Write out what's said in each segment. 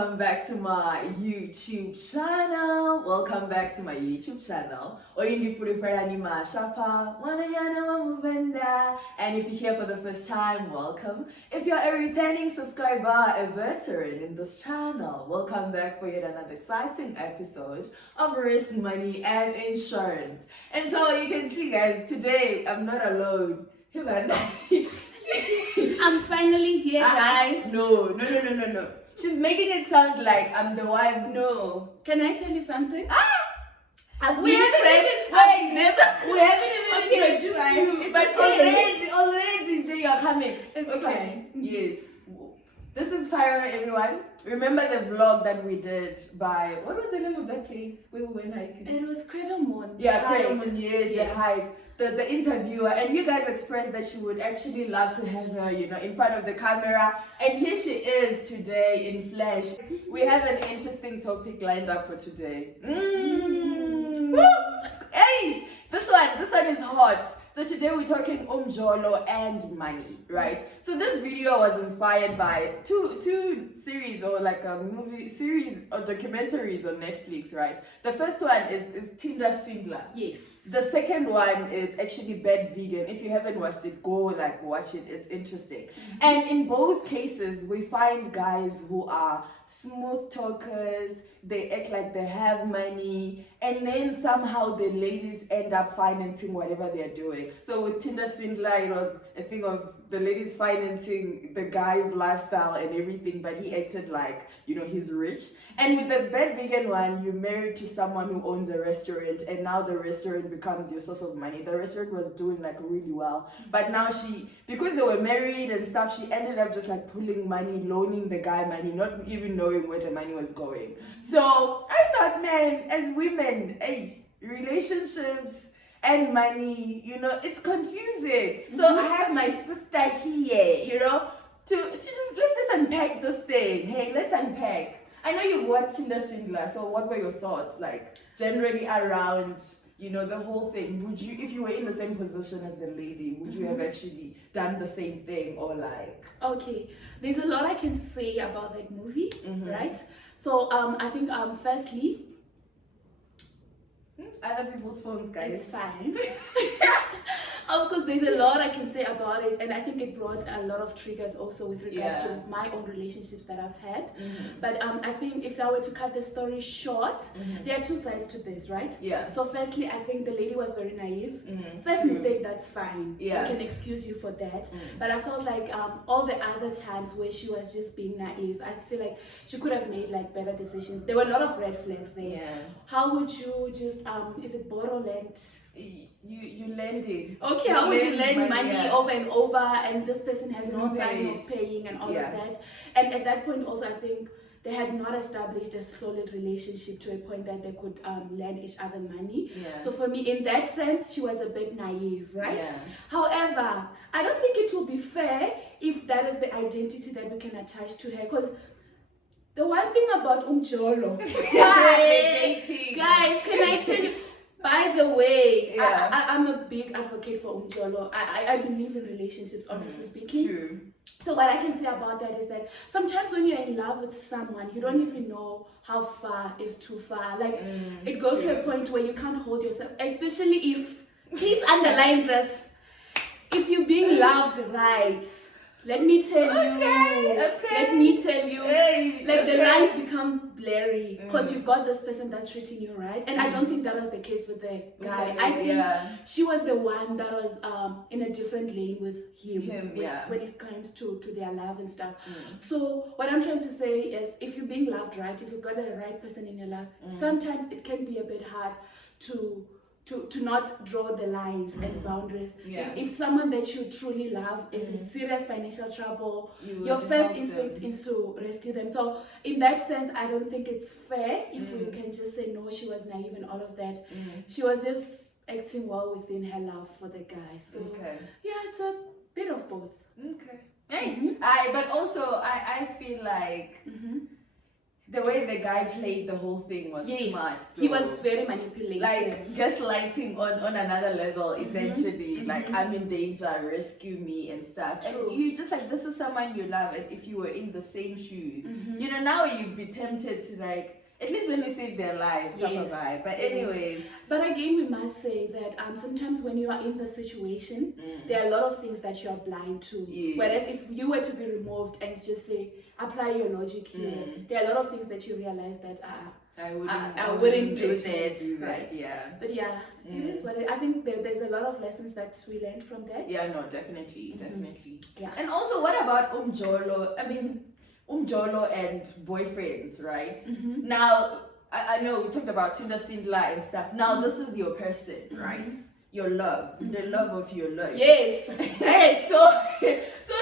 welcome back to my YouTube channel. Welcome back to my YouTube channel. And if you're here for the first time, welcome. If you're a returning subscriber, a veteran in this channel, welcome back for yet another exciting episode of Risk, Money and Insurance. And so you can see, guys, today I'm not alone. I'm finally here, guys. No. She's making it sound like I'm the one. No. Can I tell you something? We haven't even introduced you, but already, Jay, you're coming. It's fine. Yes. This is Pyro, everyone. Remember the vlog that we did by, what was the name of that place where we went hiking? It was Cradle. Yeah, Cradle, yes, the hike. The interviewer, and you guys expressed that you would actually love to have her, in front of the camera. And here she is today in flesh. We have an interesting topic lined up for today. Hey, this one is hot. So today we're talking umjolo and money, right? So this video was inspired by two series, or like a movie series or documentaries on Netflix, right? The first one is Tinder Swindler. Yes. The second one is actually Bad Vegan. If you haven't watched it, go watch it. It's interesting. And in both cases, we find guys who are smooth talkers. They act like they have money, and then somehow the ladies end up financing whatever they're doing. So with Tinder Swindler, it was a thing of the ladies financing the guy's lifestyle and everything, but he acted like, he's rich. And with the Bad Vegan one, you're married to someone who owns a restaurant, and now the restaurant becomes your source of money. The restaurant was doing really well, but now because they were married and stuff, she ended up just pulling money, loaning the guy money, not even knowing where the money was going. So I thought, man, as women, hey, relationships and money, it's confusing. So I have my sister here, to just, let's just unpack this thing. Hey, let's unpack. I know you've watched Tinder Swindler, so what were your thoughts, generally around, the whole thing? Would you, if you were in the same position as the lady, would you have actually done the same thing, or Okay, there's a lot I can say about that movie, right? So I think firstly, other people's phones, guys. it's fine. Of course, there's a lot I can say about it, and I think it brought a lot of triggers also with regards to my own relationships that I've had. But I think if I were to cut the story short, there are two sides to this, right? Yeah. So firstly, I think the lady was very naive. First mistake, that's fine. Yeah. I can excuse you for that. But I felt like all the other times where she was just being naive, I feel like she could have made better decisions. There were a lot of red flags there. Yeah. How would you just is it borrow land? You lending. Okay, how would you lend money over and over, and this person has no Isn't sign it? of paying and all of that? And at that point also, I think they had not established a solid relationship to a point that they could lend each other money. Yeah. So for me, in that sense, she was a bit naive, right? Yeah. However, I don't think it will be fair if that is the identity that we can attach to her, because the one thing about umjolo, guys, can I tell you? By the way, I'm a big advocate for umjolo. I believe in relationships, honestly speaking. True. So what I can say about that is that sometimes when you're in love with someone, you don't even know how far is too far. It goes to a point where you can't hold yourself, especially if, please underline this, if you're being loved right. Let me tell you, the lines become blurry because you've got this person that's treating you right, and I don't think that was the case with the guy. I think she was the one that was in a different lane with him when it comes to their love and stuff. So what I'm trying to say is, if you're being loved right, if you've got the right person in your life, sometimes it can be a bit hard to not draw the lines and boundaries. If someone that you truly love is in serious financial trouble, your first instinct is to rescue them. So in that sense, I don't think it's fair if we can just say no, she was naive and all of that. She was just acting well within her love for the guy. So it's a bit of both. But also I feel like the way the guy played the whole thing was smart. He though. was very manipulative. Like gaslighting on another level, essentially. Like, I'm in danger, rescue me and stuff. True. And you just like, this is someone you love, and if you were in the same shoes, you know, now you'd be tempted to like, at least let me save their life, type of vibe. But anyways. But again, we must say that sometimes when you are in the situation, there are a lot of things that you are blind to. Yes. Whereas if you were to be removed and just say, apply your logic here, there are a lot of things that you realize that I wouldn't do that. Right? Yeah. But yeah, it is what I think there's a lot of lessons that we learned from that. Yeah, no, definitely. Yeah. And also, what about Umjolo? I mean, Umjolo and boyfriends, right? Now, I know we talked about Tinder Swindler and stuff. Now, this is your person, right? Your love, the love of your life. Yes. Hey, so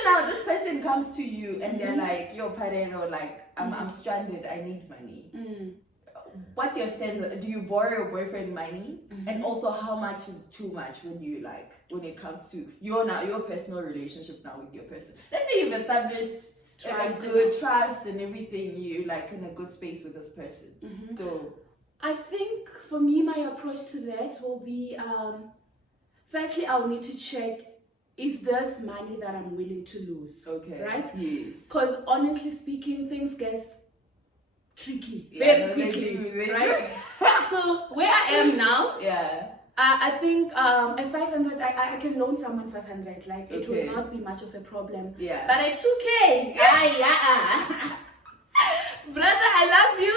now this person comes to you and they're like, yo, Parero, like, I'm stranded, I need money. What's your stance? Do you borrow your boyfriend money? And also, how much is too much when it comes to your personal relationship now with your person? Let's say you've established a good trust and everything, you like in a good space with this person. So I think for me, my approach to that will be, firstly, I'll need to check, is this money that I'm willing to lose? Okay. Right? Yes. Because honestly speaking, things get tricky very quickly, right? So where I am now, I think a 500, I can loan someone 500. Like it will not be much of a problem. Yeah. But at 2K, brother, I love you,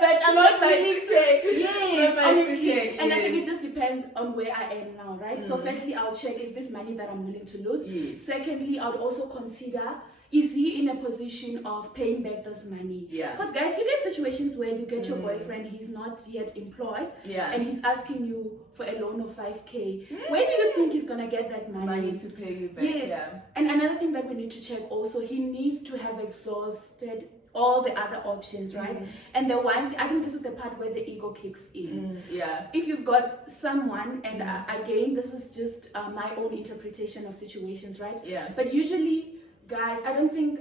but I'm not willing to. Yes, honestly, and I think it just depends on where I am now, right? So firstly, I'll check, is this money that I'm willing to lose? Yes. Secondly, I'll also consider, is he in a position of paying back this money? Yeah. Because guys, you get situations where you get your boyfriend, he's not yet employed, and he's asking you for a loan of 5K. Where do you think he's gonna get that money? To pay you back. Yes. Yeah. And another thing that we need to check also, he needs to have exhausted all the other options, right? And the one, I think this is the part where the ego kicks in. Yeah. If you've got someone, and again, this is just my own interpretation of situations, right? Yeah. But usually, guys, I don't think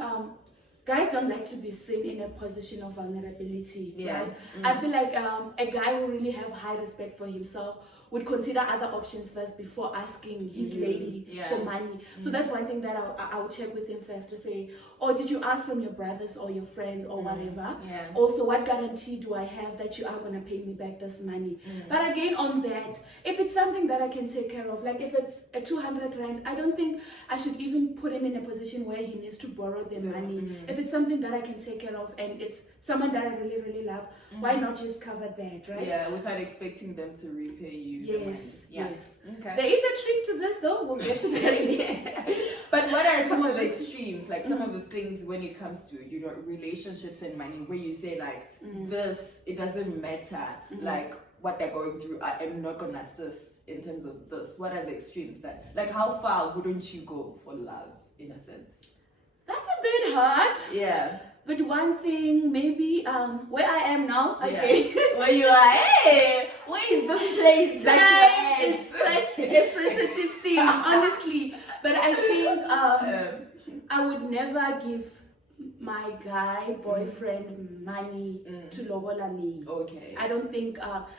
guys don't like to be seen in a position of vulnerability, right? I feel like a guy who really have high respect for himself would consider other options first before asking his lady for money. So that's one thing that I'll check with him first to say, oh, did you ask from your brothers or your friends or whatever? Yeah. Also, what guarantee do I have that you are going to pay me back this money? But again, on that, if it's something that I can take care of, like if it's a 200 rand, I don't think I should even put him in a position where he needs to borrow the money. If it's something that I can take care of and it's someone that I really, really love, why not just cover that, right? Yeah, without expecting them to repay you. Yes, yes. Okay. There is a trick to this though, we'll get to that in a minute. But what are some of the extremes, like some of the things when it comes to, you know, relationships and money, where you say like, this, it doesn't matter, like what they're going through, I am not gonna assist in terms of this. What are the extremes that, like how far wouldn't you go for love, in a sense? That's a bit hard. Yeah. But one thing, maybe where I am now, okay, where you are, hey, where is this place that you are? It's such a sensitive thing, honestly. But I think I would never give my guy boyfriend money to lobola me. Okay. I don't think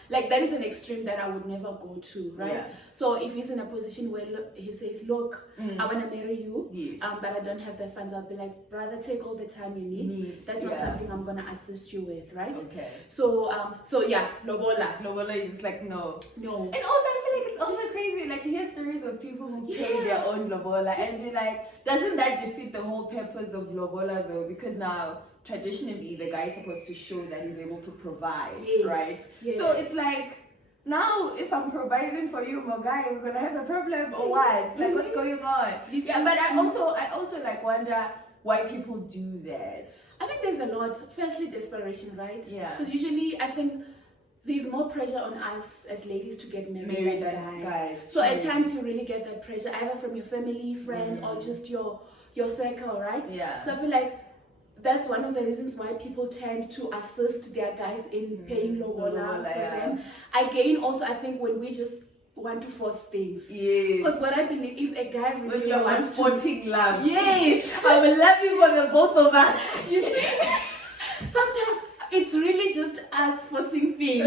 like that is an extreme that I would never go to, right? Yeah. So if he's in a position where he says, look, I want to marry you, but I don't have the funds, I'll be like, brother, take all the time you need. That's not something I'm gonna assist you with, right? Okay. So yeah, lobola is just like no. And also I feel like it's also crazy, like you hear stories of people who pay their own lobola and be like, doesn't that defeat the whole purpose of lobola though? Because now traditionally the guy is supposed to show that he's able to provide, right? Yes. So it's like, now if I'm providing for you, my guy, we're gonna have a problem or what? Like what's going on? But I also like wonder why people do that. I think there's a lot. Firstly, desperation, right? Yeah. Because usually I think there's more pressure on us as ladies to get married than guys. So at times you really get that pressure either from your family, friends, or just your circle, right? Yeah. So I feel like that's one of the reasons why people tend to assist their guys in paying lobola for them. Again, also I think when we just want to force things. Yes. Because what I believe, if a guy really wants to... love. Yes. I will love you for the both of us. You see? sometimes it's really just us forcing things.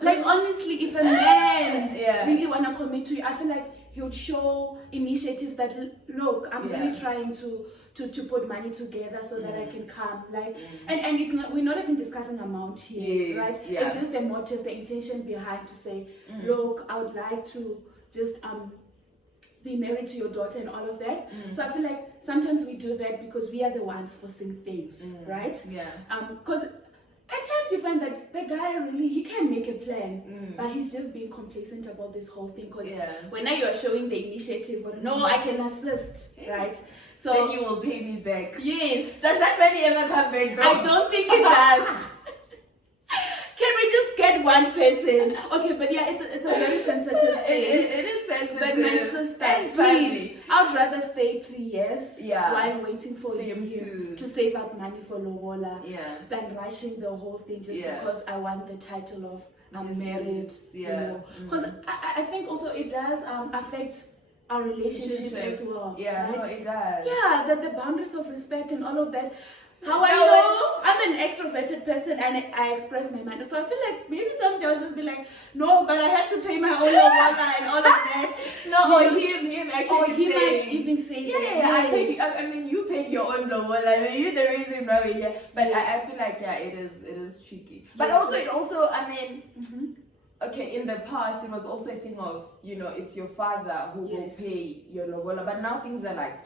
Like honestly, if a man really wanna commit to you, I feel like he would show initiatives that look, I'm really trying to put money together so that I can come. Like and it's not, we're not even discussing amount here, right? It's just the motive, the intention behind to say, look, I would like to just be married to your daughter and all of that. So I feel like sometimes we do that because we are the ones forcing things, right? Because at times you find that the guy really, he can make a plan, but he's just being complacent about this whole thing. Because when now you are showing the initiative, or no, I can assist, right? So then you will pay me back. Yes. Does that money ever come back though? I don't think it does. Can we just get one person? Okay, but yeah, it's a very sensitive thing. It is sensitive. But my sisters, please, I'd rather stay 3 years while waiting for him to save up money for lobola than rushing the whole thing just because I want the title of I'm married. You know, because I think also it does affect our relationship as well. Right? No, it does. Yeah, that the boundaries of respect and all of that. How are you? I'm an extroverted person and I express my mind. So I feel like maybe some girls just be like, no, but I had to pay my own lobola and all of that. No, or him actually or he say, might even say I mean, you paid your own lobola. I mean, you're the reason why we're here. But I feel like it is tricky. But also, I mean, okay, in the past it was also a thing of, you know, it's your father who will pay your lobola. But now things are like,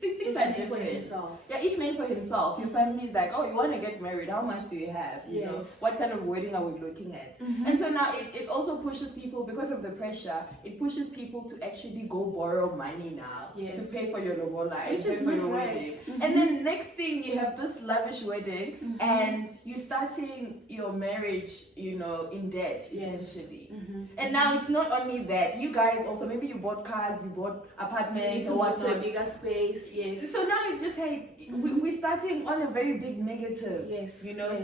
things are different. Yeah, each man for himself. Your family is like, oh, you want to get married, how much do you have? You know, what kind of wedding are we looking at? And so now it also pushes people, because of the pressure, it pushes people to actually go borrow money now to pay for your lobola and pay for your wedding. And then next thing, you have this lavish wedding and you're starting your marriage, you know, in debt essentially. And now it's not only that, you guys also, maybe you bought cars, you bought apartments, or to a bigger space. So now it's just like we're starting on a very big negative. You know,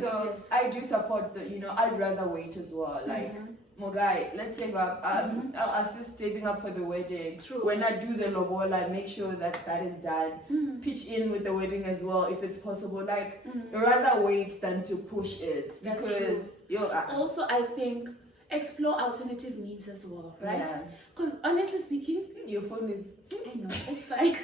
I do support the, you know, I'd rather wait as well. Like, Mogai, let's save up. I'll assist saving up for the wedding. When I do the lobola, make sure that that is done. Pitch in with the wedding as well if it's possible. Like, rather wait than to push it. Because also, I think explore alternative means as well, right? Because honestly speaking, your phone is, I know, it's fine.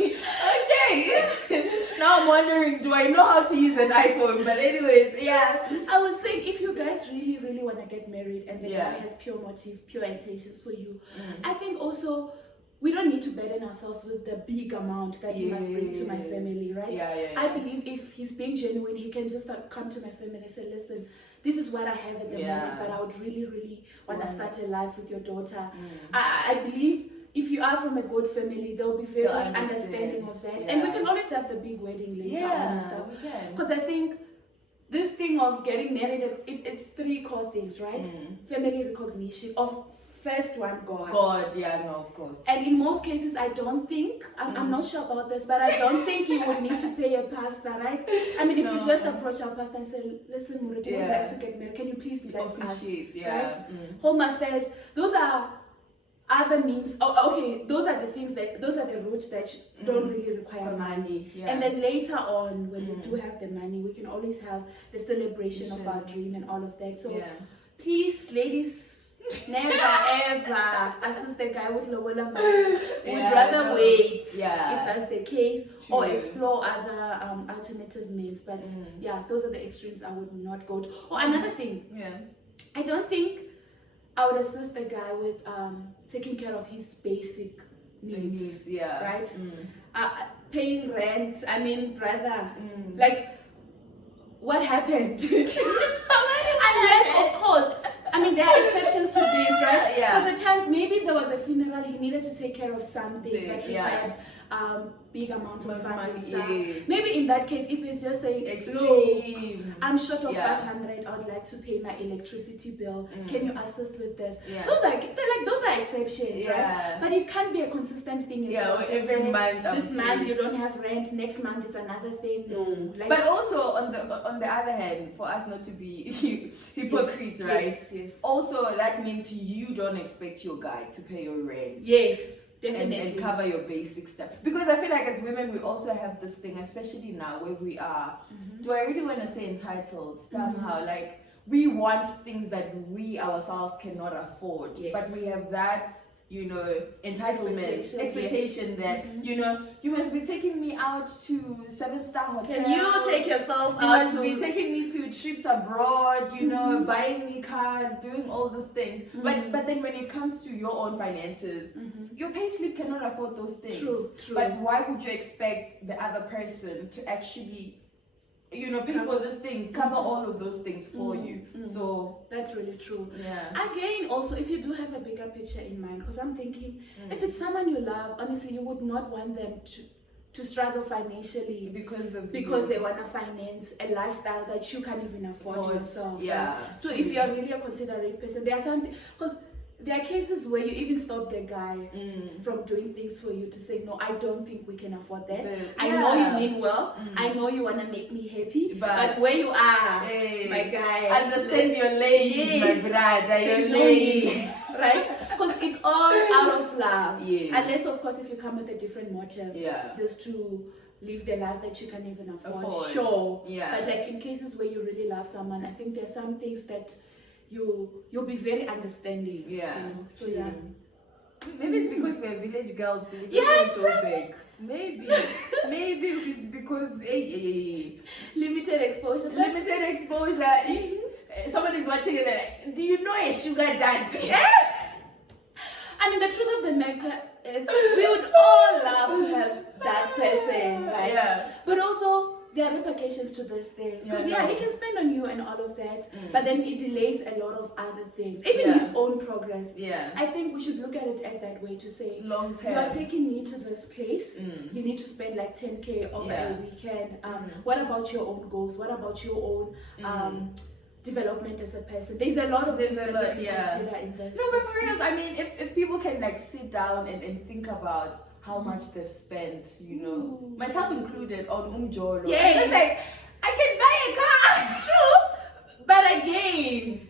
Okay. Now I'm wondering, do I know how to use an iPhone? But anyways, I was saying, if you guys really want to get married and the guy has pure motive, pure intentions for you, I think also we don't need to burden ourselves with the big amount that he must bring to my family, right? I believe if he's being genuine, he can just come to my family and say, listen, this is what I have at the moment, but I would really want to start a life with your daughter. I believe if you are from a good family, they'll be very understanding of that. And we can always have the big wedding later on and stuff. Because I think this thing of getting married, it's 3 core things, right? Family recognition of first one, God, of course. And in most cases, I don't think, I'm not sure about this, but I don't think you would need to pay a pastor, right? I mean, if you just approach our pastor and say, listen, Murati, would like to get married, can you please bless us? Right? Home affairs, those are other means. Those are the things those are the routes that don't really require money. And then later on, when we do have the money, we can always have the celebration of our dream and all of that. So please, ladies, never ever assist the guy with lobola money. We'd rather wait if that's the case, or explore other alternative means. But those are the extremes I would not go to. Or another thing, I don't think I would assist the guy with taking care of his basic needs. Right? Paying rent. I mean, brother, like, what happened? Unless, of course, I mean, there are exceptions to this, right? Because at times, maybe there was a funeral, he needed to take care of something that required big amount of funds and stuff. Maybe in that case, if it's just saying, look, I'm short of 500, I would like to pay my electricity bill. Can you assist with this? Those are exceptions, right? But it can't be a consistent thing. Every month. This month you don't have rent. Next month it's another thing. No. Like, but also on the other hand, for us not to be hypocrites, right? Also, that means you don't expect your guy to pay your rent. Definitely. and cover your basic stuff. Because I feel like as women, we also have this thing, especially now where we are, do I really want to say entitled somehow? Like, we want things that we ourselves cannot afford. Yes. But we have that, you know, entitlement, expectation that, you know, you must be taking me out to 7-star hotels. Can you take yourself You out must to... be taking me to trips abroad, you know, buying me cars, doing all those things. But then when it comes to your own finances, your payslip cannot afford those things. True. But why would you expect the other person to actually, you know, pay for those things, cover all of those things for you? So that's really true. yeah. Again, also, if you do have a bigger picture in mind, because I'm thinking, if it's someone you love, honestly, you would not want them to struggle financially because they want to finance a lifestyle that you can't even afford yourself. Yeah. Right? So if you are really a considerate person, there are something, because there are cases where you even stop the guy from doing things for you to say, no, I don't think we can afford that. I know you mean well. I know you want to make me happy. But where you are, my guy. Understand your lady, my brother, your lady. Right? Because it's all out of love. Yes. Unless, of course, if you come with a different motive. Yeah. Just to live the life that you can even afford. Sure. Yeah. But like in cases where you really love someone, I think there's some things that you'll be very understanding. Yeah. You know? So yeah. Maybe it's because we're village girls. So it's so big. Maybe it's because limited exposure. Limited exposure. Someone is watching it. Like, do you know a sugar daddy? I mean, the truth of the matter is, we would all love to have that person, right? Yeah. But also, there are repercussions to these things. Because he can spend on you and all of that, but then it delays a lot of other things, even his own progress. Yeah. I think we should look at it at that way to say, long term. You are taking me to this place. You need to spend like 10K over a weekend. What about your own goals? What about your own development as a person? There's a lot of consider in this. No, but for real, I mean, if people can like sit down and think about how much they've spent, you know, myself included, on umjolo. Yes. It's like, I can buy a car. True. But again,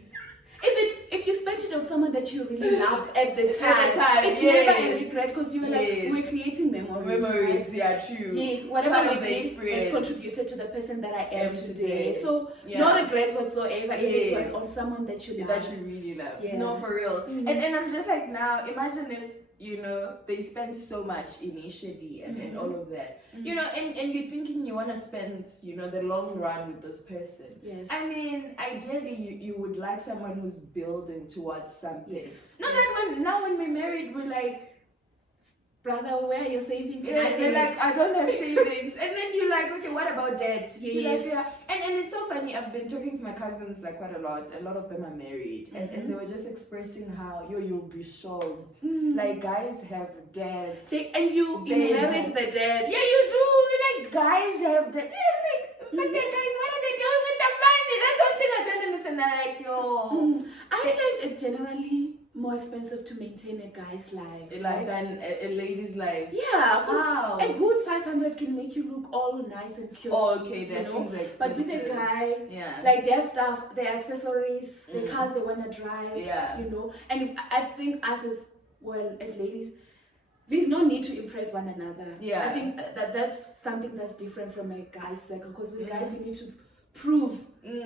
if you spent it on someone that you really loved at the time, it's never a regret, because you were like, we're creating memories. Right? Yeah, true. Yes, whatever we did has contributed to the person that I am today. So no regrets whatsoever if it was on someone that you love. That you really loved. No, for real. And I'm just like, now imagine if, you know, they spend so much initially and all of that, you know, and you're thinking you want to spend, you know, the long run with this person. Yes. I mean, ideally you would like someone who's building towards something. Yes. Not that when we're married, we're like, brother, where are your savings? Yeah, they're like, I don't have savings. And then you're like, okay, what about debt? Yes. Like, and it's so funny, I've been talking to my cousins like quite a lot of them are married, and they were just expressing how you'll be shocked. Like, guys have debt. And you inherit the debt. Yeah, you do. Like, guys have debt. I'm like, but then guys, what are they doing with the money? That's something I don't understand. They're like, yo. I think it's generally more expensive to maintain a guy's life than a lady's life. Yeah, because a good 500 can make you look all nice and cute. Oh, okay, that things are expensive. But with a guy, like their stuff, their accessories, the cars they want to drive, you know. And I think us as ladies, there's no need to impress one another. Yeah, I think that's something that's different from a guy's circle, because with guys you need to prove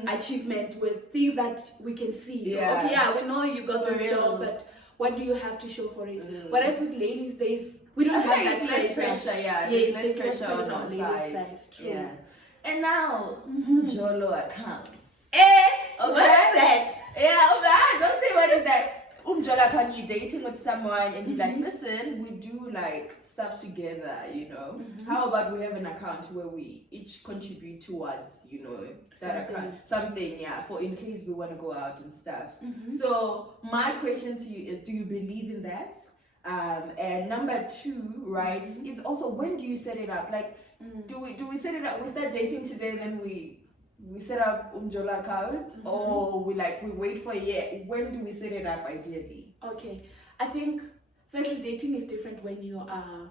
achievement with things that we can see. Okay, we know you got this job, but what do you have to show for it? Whereas with ladies, we don't have that pressure. Yes, there's less pressure on ladies' side. True. Yeah. And now, Jolo accounts. What is that? Yeah, don't say what is that. Umjola, can you dating with someone and be like, listen, we do like stuff together, you know. How about we have an account where we each contribute towards, you know, that account, something, for in case we want to go out and stuff. So my question to you is, do you believe in that? And number two, right, is also, when do you set it up? Like, do we set it up? We start dating today, and then we set up Umjola account, or we wait for a year? When do we set it up ideally? Okay, I think firstly, dating is different when you are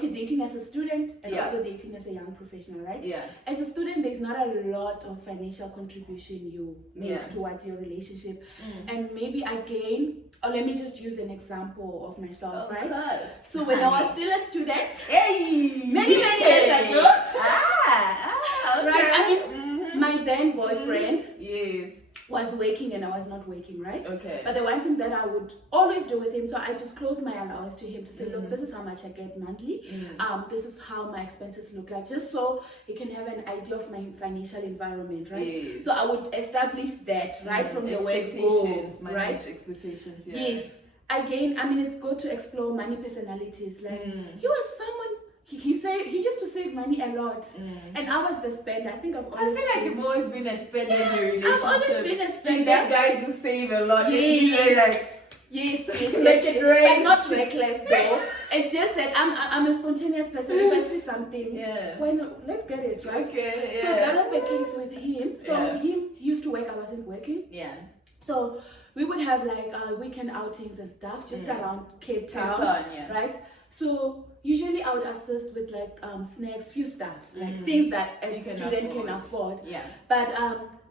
dating as a student and also dating as a young professional, right? As a student, there's not a lot of financial contribution you make towards your relationship, and maybe again, let me just use an example of myself, right? Course. So when I was still a student, hey, many years ago, okay. right? I mean, my then boyfriend yes, was working and I was not working, right? okay. But the one thing that I would always do with him, so I disclose my allowance to him to say, look, this is how much I get monthly. This is how my expenses look like, just so he can have an idea of my financial environment, right? Yes. So I would establish that right from the word go, right? Expectations, yeah. Yes. Again, I mean, it's good to explore money personalities. Like he was someone. He said he used to save money a lot, and I was the spender. I think I've always. I feel like you've always been a spender in your relationship. I've always been a spender. That guys who save a lot. Yes. Yes, Make it rain. but not reckless though. It's just that I'm a spontaneous person. If I see something, why not? Let's get it, right? Okay, So that was the case with him. So with him, he used to work. I wasn't working. Yeah. So we would have like weekend outings and stuff just around Cape Town, right? So usually I would assist with like snacks, few stuff, like things that as a student can afford. Yeah. But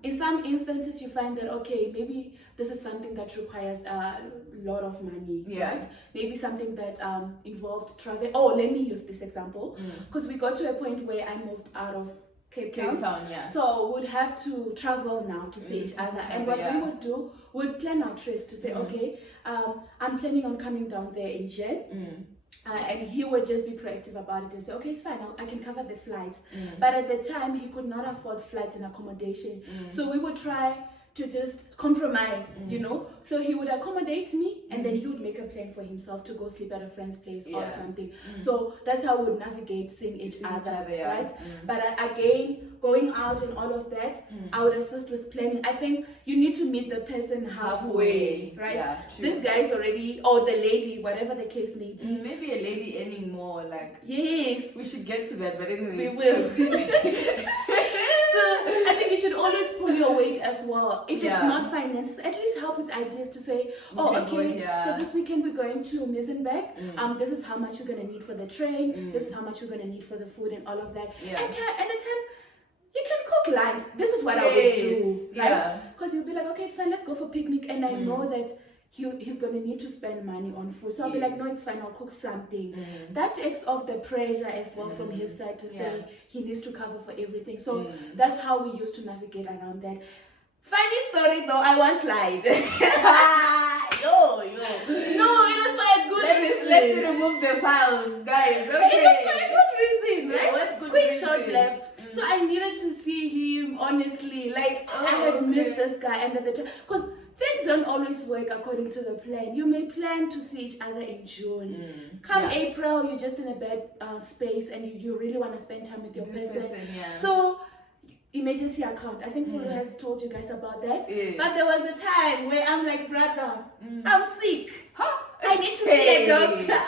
in some instances you find that okay, maybe this is something that requires a lot of money, right? Maybe something that involved travel. Oh, let me use this example because we got to a point where I moved out of Cape Town, yeah. So we'd have to travel now to see each other. And what we would do, we'd plan our trips to say, okay, I'm planning on coming down there in Jan. And he would just be proactive about it and say, okay, it's fine, I can cover the flights. But at the time, he could not afford flights and accommodation. So we would try to just compromise, you know. So he would accommodate me and then he would make a plan for himself to go sleep at a friend's place or something. So that's how we would navigate seeing each other, right? But again, going out and all of that, I would assist with planning. I think you need to meet the person halfway, right? Yeah, this guy is already, or the lady, whatever the case may be. Maybe a lady anymore, like. Yes. We should get to that, but anyway. We will. So I think you should always pull your weight as well. If it's not finances, at least help with ideas to say, so this weekend we're going to Misenberg. This is how much you're going to need for the train. This is how much you're going to need for the food and all of that. And at times, you can cook lunch. This is what I would do, right? Because you'll be like, okay, it's fine, let's go for picnic. And I know that he's going to need to spend money on food. So I'll be like, no, it's fine, I'll cook something. That takes off the pressure as well from his side to say he needs to cover for everything. So that's how we used to navigate around that. Funny story though, I once lied. No, it was for a good reason. Let's remove the files, guys. Okay. It was for a good reason, right? What good Quick reason? short left. So I needed to see him, honestly. Like, I had missed this guy and at the time. Because things don't always work according to the plan. You may plan to see each other in June. Come April, you're just in a bad space and you really want to spend time with your person. So, emergency account. I think Fulu has told you guys about that. Yes. But there was a time where I'm like, brother, I'm sick. I need to see a doctor.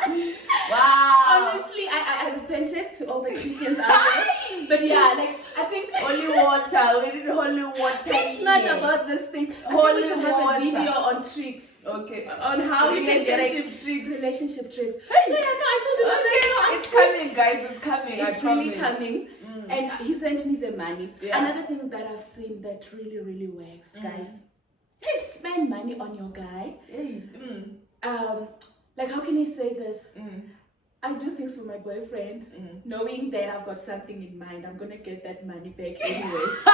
Wow. Honestly, I repented to all the Christians out there. But yeah, like, I think holy water. We need holy water. It's not about this thing. I think we should have a video on tricks. Okay. On how we can get tricks. Relationship tricks. Hey. So yeah, no, I told you about It's coming, guys. It's coming. It's really coming. And he sent me the money. Yeah. Another thing that I've seen that really, really works, guys. Hey, spend money on your guy. Hey. Like, how can I say this? I do things for my boyfriend, knowing that I've got something in mind. I'm gonna get that money back anyways.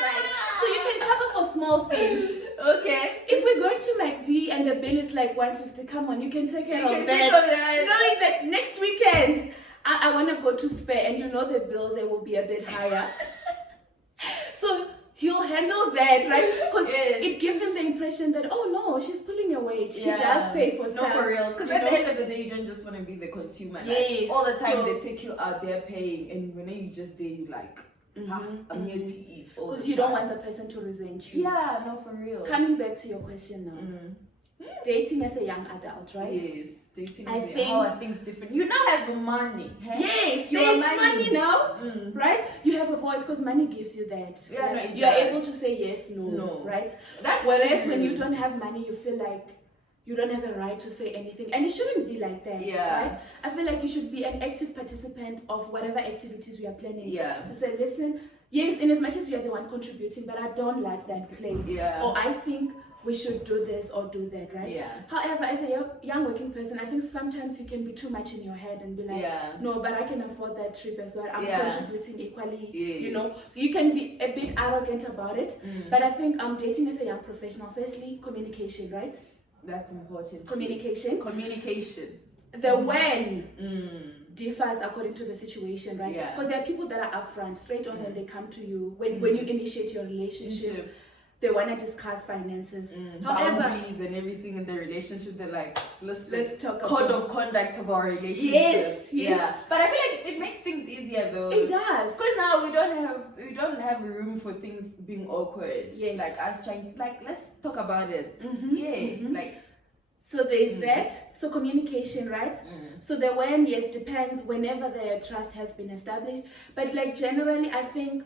Right? So you can cover for small things. Okay. If we're going to McD and the bill is like 150, come on, you can take care of that. Knowing that next weekend I want to go to Spare and you know the bill there will be a bit higher. So he'll handle that, right? Because it gives him the impression that, oh no, she's pulling her weight. She does pay for stuff. No, for real. Because at the end of the day, you don't just want to be the consumer. Yes. Like, all the time they take you out, they're paying, and when you just there, you like, I'm here to eat. Because you don't want the person to resent you. Yeah, no, for real. Coming back to your question now. Dating as a young adult, right? Yes, dating I as think how are things different. You now have the money. Hey? Yes, you there's money now, right? You have a voice because money gives you that. Yeah, no, you're able to say yes, no, right? That's whereas true. when you don't have money, you feel like you don't have a right to say anything, and it shouldn't be like that, right? I feel like you should be an active participant of whatever activities we are planning. To say, listen, yes, in as much as you are the one contributing, but I don't like that place, or I think we should do this or do that, right? Yeah. However, as a young working person, I think sometimes you can be too much in your head and be like, no, but I can afford that trip as well. I'm contributing equally, you know. So you can be a bit arrogant about it. But I think dating as a young professional, firstly, communication, right? That's important. Communication. Communication. The when differs according to the situation, right? Yeah. Because there are people that are upfront, straight on when they come to you, when you initiate your relationship. They want to discuss finances, boundaries and everything in the relationship. They're like, let's talk code of conduct of our relationship. Yes. Yeah. But I feel like it makes things easier though. It does. Because now we don't have room for things being awkward. Yes. Like us trying to let's talk about it. Like. So there's that. So communication, right? So the when, yes, depends whenever the trust has been established. But like generally, I think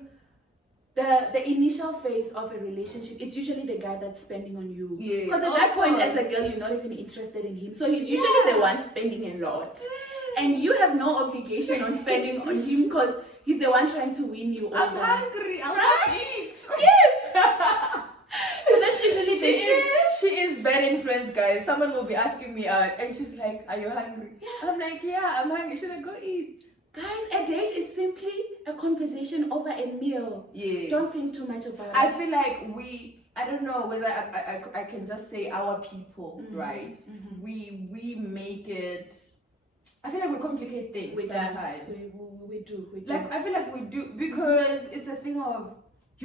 the initial phase of a relationship, it's usually the guy that's spending on you. Because at that point, as a girl, you're not even interested in him. So he's usually the one spending a lot. And you have no obligation on spending on him because he's the one trying to win you over. I'm hungry. I'll eat. Yes. So that's usually she is bad influence, guys. Someone will be asking me out and she's like, are you hungry? I'm like, yeah, I'm hungry. Should I go eat? Guys, a date is simply a conversation over a meal. Yes. Don't think too much about it. I feel like I don't know whether I can just say our people, right? We make it, I feel like we complicate things sometimes. We do. Like, I feel like we do because it's a thing of,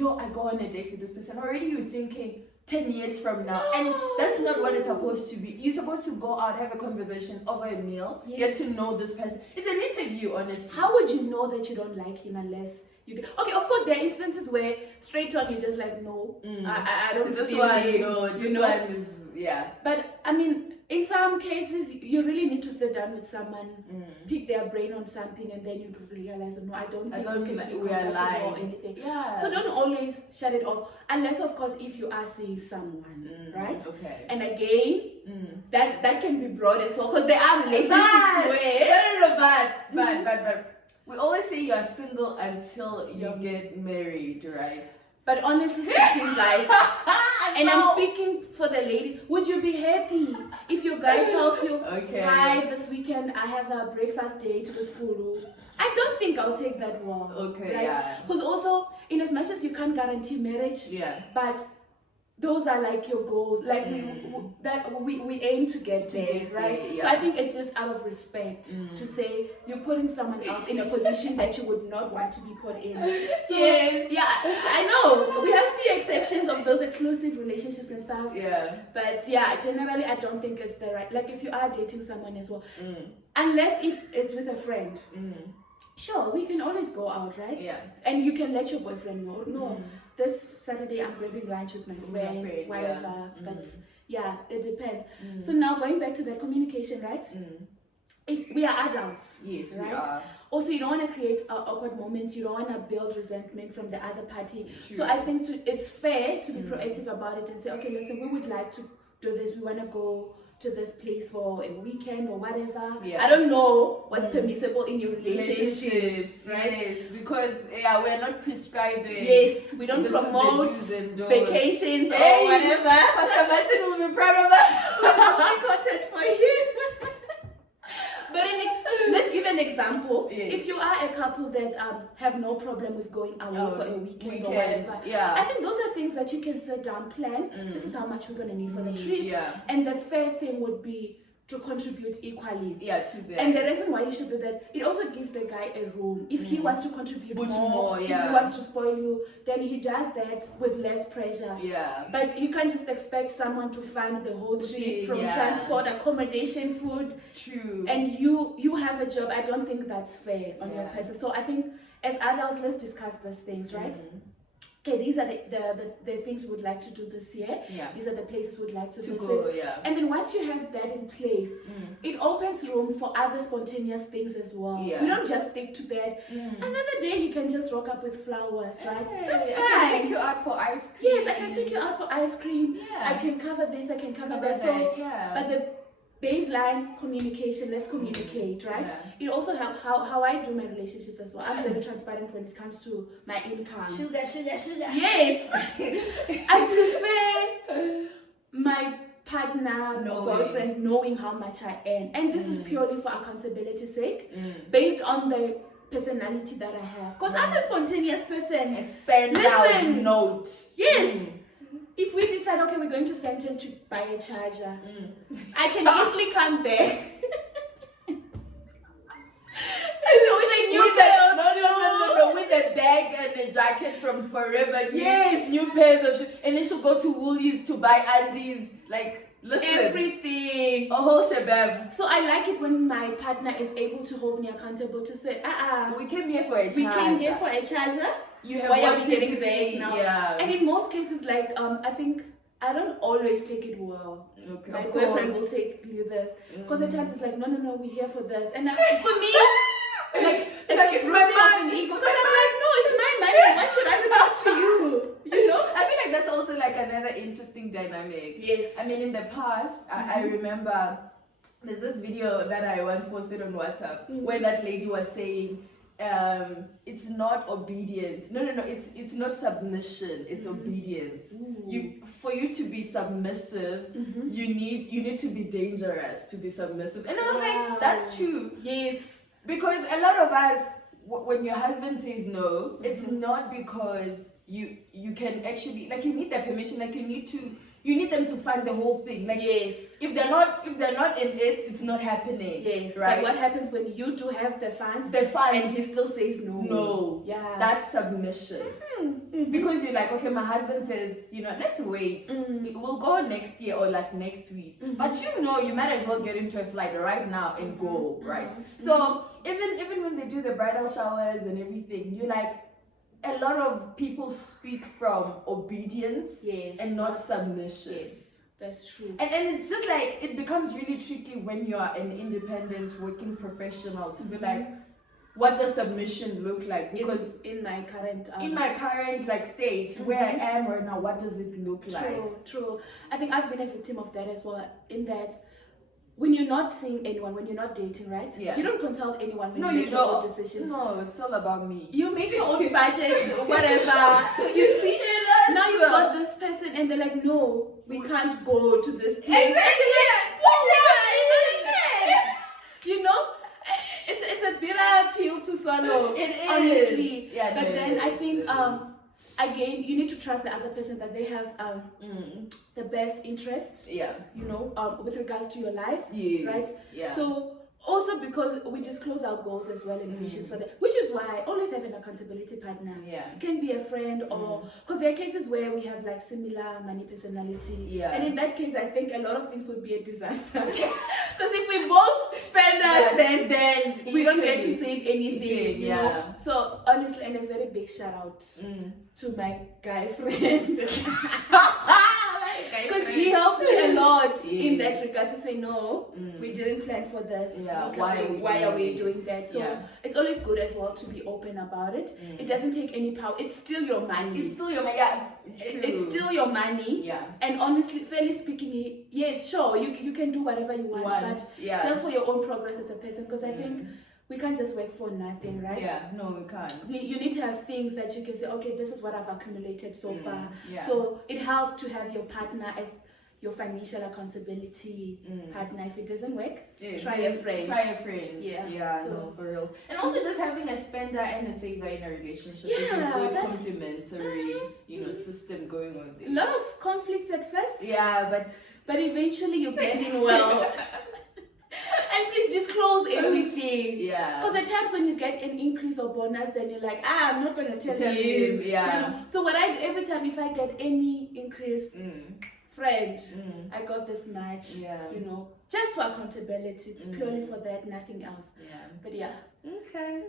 I go on a date with this person. Already you're thinking 10 years from now. And that's not what it's supposed to be. You're supposed to go out, have a conversation over a meal, get to know this person. It's an interview, honestly. How would you know that you don't like him unless you get... Okay, of course, there are instances where straight on you're just like, no, I don't this feel one, it. this one is, But, I mean, in some cases, you really need to sit down with someone, pick their brain on something, and then you realize, no, I don't think we can be compatible or anything. Yeah. So don't always shut it off, unless, of course, if you are seeing someone, right? Okay. And again, that can be broad as well, because there are relationships where... But we always say you're single until you get married, right? But honestly speaking, guys, and I'm speaking for the lady, would you be happy if your guy tells you, hi, this weekend I have a breakfast date with Fulu? I don't think I'll take that well. Okay, right? Because also, in as much as you can't guarantee marriage, but those are like your goals, like we aim to get there, right? So I think it's just out of respect to say you're putting someone else in a position that you would not want to be put in. So I know we have few exceptions of those exclusive relationships and stuff. But generally I don't think it's the right. Like if you are dating someone as well, unless if it's with a friend. Sure, we can always go out, right? And you can let your boyfriend know. No, this Saturday I'm grabbing lunch with my friend, whatever. But it depends. So now going back to the communication, right? If we are adults, yes, right? We are. Also, you don't want to create awkward moments. You don't want to build resentment from the other party. True. So I think it's fair to be proactive about it and say, okay, listen, we would like to do this. We want to go to this place for a weekend or whatever. I don't know what's permissible in your relationships, right? Yes, because we're not prescribing. Yes, we don't promote vacations or whatever. Pastor Martin will be proud of us. Content for you. But let's give an example. If you are a couple that have no problem with going away for a weekend or whatever, I think those are things that you can sit down, plan. This is how much we're going to need for the trip. And the fair thing would be to contribute equally. To that. And the reason why you should do that, it also gives the guy a room. If he wants to contribute more, if he wants to spoil you, then he does that with less pressure. But you can't just expect someone to fund the whole trip from transport, accommodation, food. True. And you have a job. I don't think that's fair on your person. So I think as adults, let's discuss these things, right? Okay, these are the things we would like to do this year. These are the places we'd like to visit. Go, And then once you have that in place, it opens room for other spontaneous things as well. We don't just stick to that. Another day he can just rock up with flowers, right? That's fine. I can take you out for ice cream. Yes, I can take you out for ice cream. I can cover this, I can cover that. So, but the baseline communication, let's communicate, right? It also helps how I do my relationships as well. I'm very transparent when it comes to my income. Sugar. Yes. I prefer my partners or boyfriends knowing how much I earn. And this is purely for accountability's sake, based on the personality that I have. Because I'm a spontaneous person. A spend down note. Yes. If we decide, okay, we're going to Centrum to buy a charger, I can easily come back. With a bag and a jacket from Forever. Yes. New pairs of shoes. And then she'll go to Woolies to buy undies. Like, listen. Everything. A whole shabab. So I like it when my partner is able to hold me accountable to say, we came here for a charger. We came here for a charger. You have Why are we getting bags now? Yeah. And in most cases, like, I think I don't always take it well. Okay. My boyfriend will take you this. Because at times it's like, no, we're here for this. And for me, like it's my money. Because I'm like, no, it's my money. Why should I report to you? You know? I feel like that's also like another interesting dynamic. Yes. I mean, in the past, I remember there's this video that I once posted on WhatsApp where that lady was saying, it's not obedience. No, it's not submission, it's obedience. For you to be submissive, you need to be dangerous to be submissive. And I was like, that's true. Yes. Because a lot of us, when your husband says no, it's not because you can actually, like, you need their permission, like you need them to fund the whole thing. Like, yes. If they're not in it, it's not happening. Yes. Right. But what happens when you do have the funds and he still says no? No. Yeah. That's submission. Because you're like, okay, my husband says, let's wait. We'll go next year or like next week. But you might as well get into a flight right now and go, right? So even when they do the bridal showers and everything, you're like, a lot of people speak from obedience and not submission. Yes, that's true. And it's just like, it becomes really tricky when you are an independent working professional to be like, what does submission look like? Because in my current like state where I am right now, what does it look like? True. I think I've been a victim of that as well, in that when you're not seeing anyone, when you're not dating, right? Yeah. You don't consult anyone when you make your own decisions. No, it's all about me. You make your own budget, whatever. You see it. Now you've got this person and they're like, no, we can't go to this place. Exactly. You know? It's a bitter pill to swallow. It is. Honestly. Yeah, but then I think again, you need to trust the other person that they have the best interests. Yeah. With regards to your life. Yes. Right? Yeah. So also because we disclose our goals as well and visions for that, which is why I always have an accountability partner. Yeah. It can be a friend or because there are cases where we have like similar money personality. Yeah. And in that case, I think a lot of things would be a disaster. Because if we both spend us, then we don't get to save anything. You know? So honestly, and a very big shout out to my guy friend. Because he helps me a lot in that regard to say, no, we didn't plan for this. Yeah. Why are we doing that? So it's always good as well to be open about it. It doesn't take any power. It's still your money. It's still your money. Yeah. It's still your money. Yeah. And honestly, fairly speaking, yes, sure, you can do whatever you want, but just for your own progress as a person. Because I think we can't just work for nothing, right? Yeah, no, we can't. You need to have things that you can say, okay, this is what I've accumulated so far. Yeah. So it helps to have your partner as your financial accountability partner. If it doesn't work, try a friend. Yeah, so, no, for real. And also just having a spender and a saver in a relationship is a good complementary, system going on there. A lot of conflicts at first. Yeah, but eventually you blend in well. And please disclose everything. Yeah. Because at times when you get an increase or bonus, then you're like, I'm not gonna tell him. Yeah. So what I do every time, if I get any increase, friend, I got this much. Yeah. Just for accountability. It's purely for that, nothing else. Yeah. But yeah. Okay.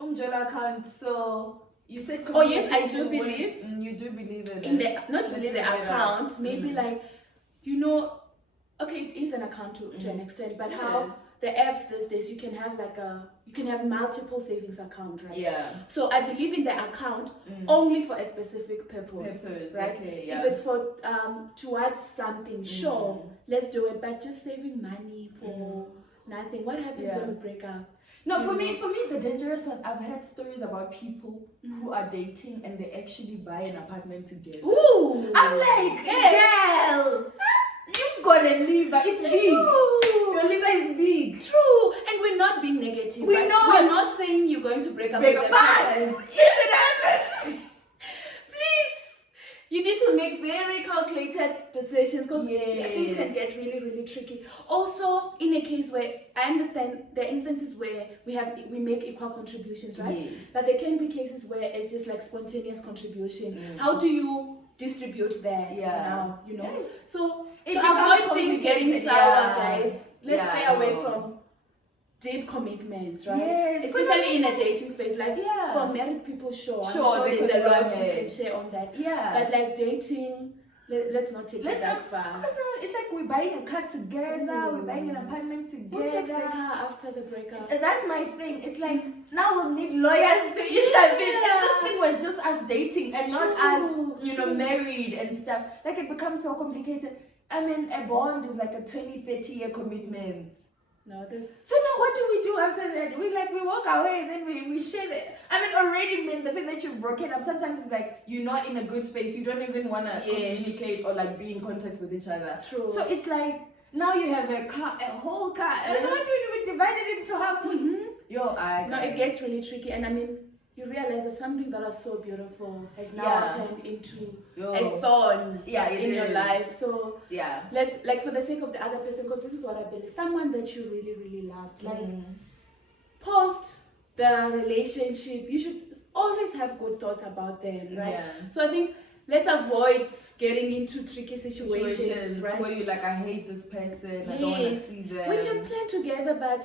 Umjola account. So you said. Oh yes, I do believe. You do believe in it. Not really the account. Maybe like, okay, it is an account to an extent, but how the apps these days, you can have multiple savings account, right? Yeah. So I believe in the account only for a specific purpose, right? Okay, yeah. If it's for towards something, sure, let's do it. But just saving money for nothing. What happens when we break up? No, for me, the dangerous one. I've heard stories about people who are dating and they actually buy an apartment together. Ooh, I'm like, hey, girl. got a liver. It's big. Your liver is big. True. And we're not being negative. We're right? not. We're not saying you're going to break up with them. But if it happens, please, you need to make very calculated decisions because things can get really, really tricky. Also, in a case where I understand there are instances where we make equal contributions, right? Yes. But there can be cases where it's just like spontaneous contribution. How do you distribute that now? You know, so to avoid things getting sour, guys, let's stay away from deep commitments, right? Yes, especially in a dating phase. Like for married people, sure, I'm sure there's a lot you can share on that. Yeah, but like dating, let's not take it that far. Because now it's like we're buying a car together, we're buying an apartment together. Who takes the car after the breakup? That's my thing. It's like now we'll need lawyers to intervene. If this thing was just us dating and not us, married and stuff, like it becomes so complicated. I mean, a bond is like a 20-30 year commitment. No, this. So now what do we do after that? We walk away and then we share it. I mean, already, man, the fact that you've broken up, sometimes it's like you're not in a good space. You don't even want to communicate or like be in contact with each other. True. So it's like now you have a whole car. And so what do we do? We divide it into half. No, it gets really tricky. And I mean, you realize that something that was so beautiful has now turned into a thorn in your life. So let's, like, for the sake of the other person, because this is what I believe, someone that you really, really loved, like post the relationship, you should always have good thoughts about them, right? So I think let's avoid getting into tricky situations, right? Where you're like, I hate this person, I don't want to see them. We can plan together, but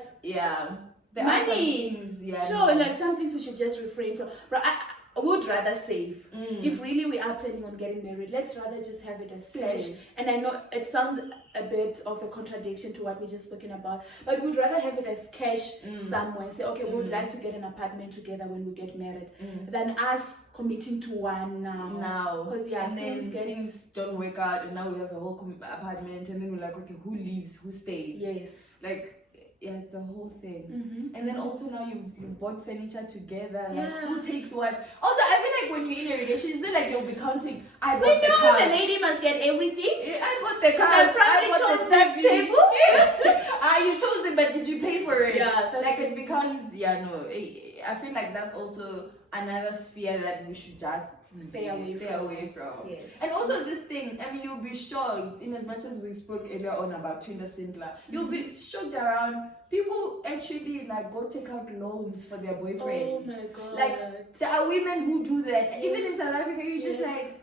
there money, are some things, sure, like some things we should just refrain from. But I would rather save. If really we are planning on getting married, let's rather just have it as cash. And I know it sounds a bit of a contradiction to what we just spoken about, but we'd rather have it as cash somewhere and say, okay, we would like to get an apartment together when we get married, than us committing to one now. Because and then things don't work out, and now we have a whole apartment, and then we're like, okay, who leaves, who stays? Yes, like. Yeah, it's a whole thing. And then also now you've bought furniture together. Like who takes what? Also, I feel like when you're in a relationship, it's not like you'll be counting. I bought the couch. The lady must get everything. I bought the couch. I probably chose that table. You chose it, but did you pay for it? Yeah, like it becomes I feel like that's also another sphere that we should just stay away from. Yes. And also this thing, I mean, you'll be shocked, in as much as we spoke earlier on about Tinder Sindler, you'll be shocked around people actually like go take out loans for their boyfriends. Oh my god. Like there are women who do that. Yes. Even in South Africa, you just like,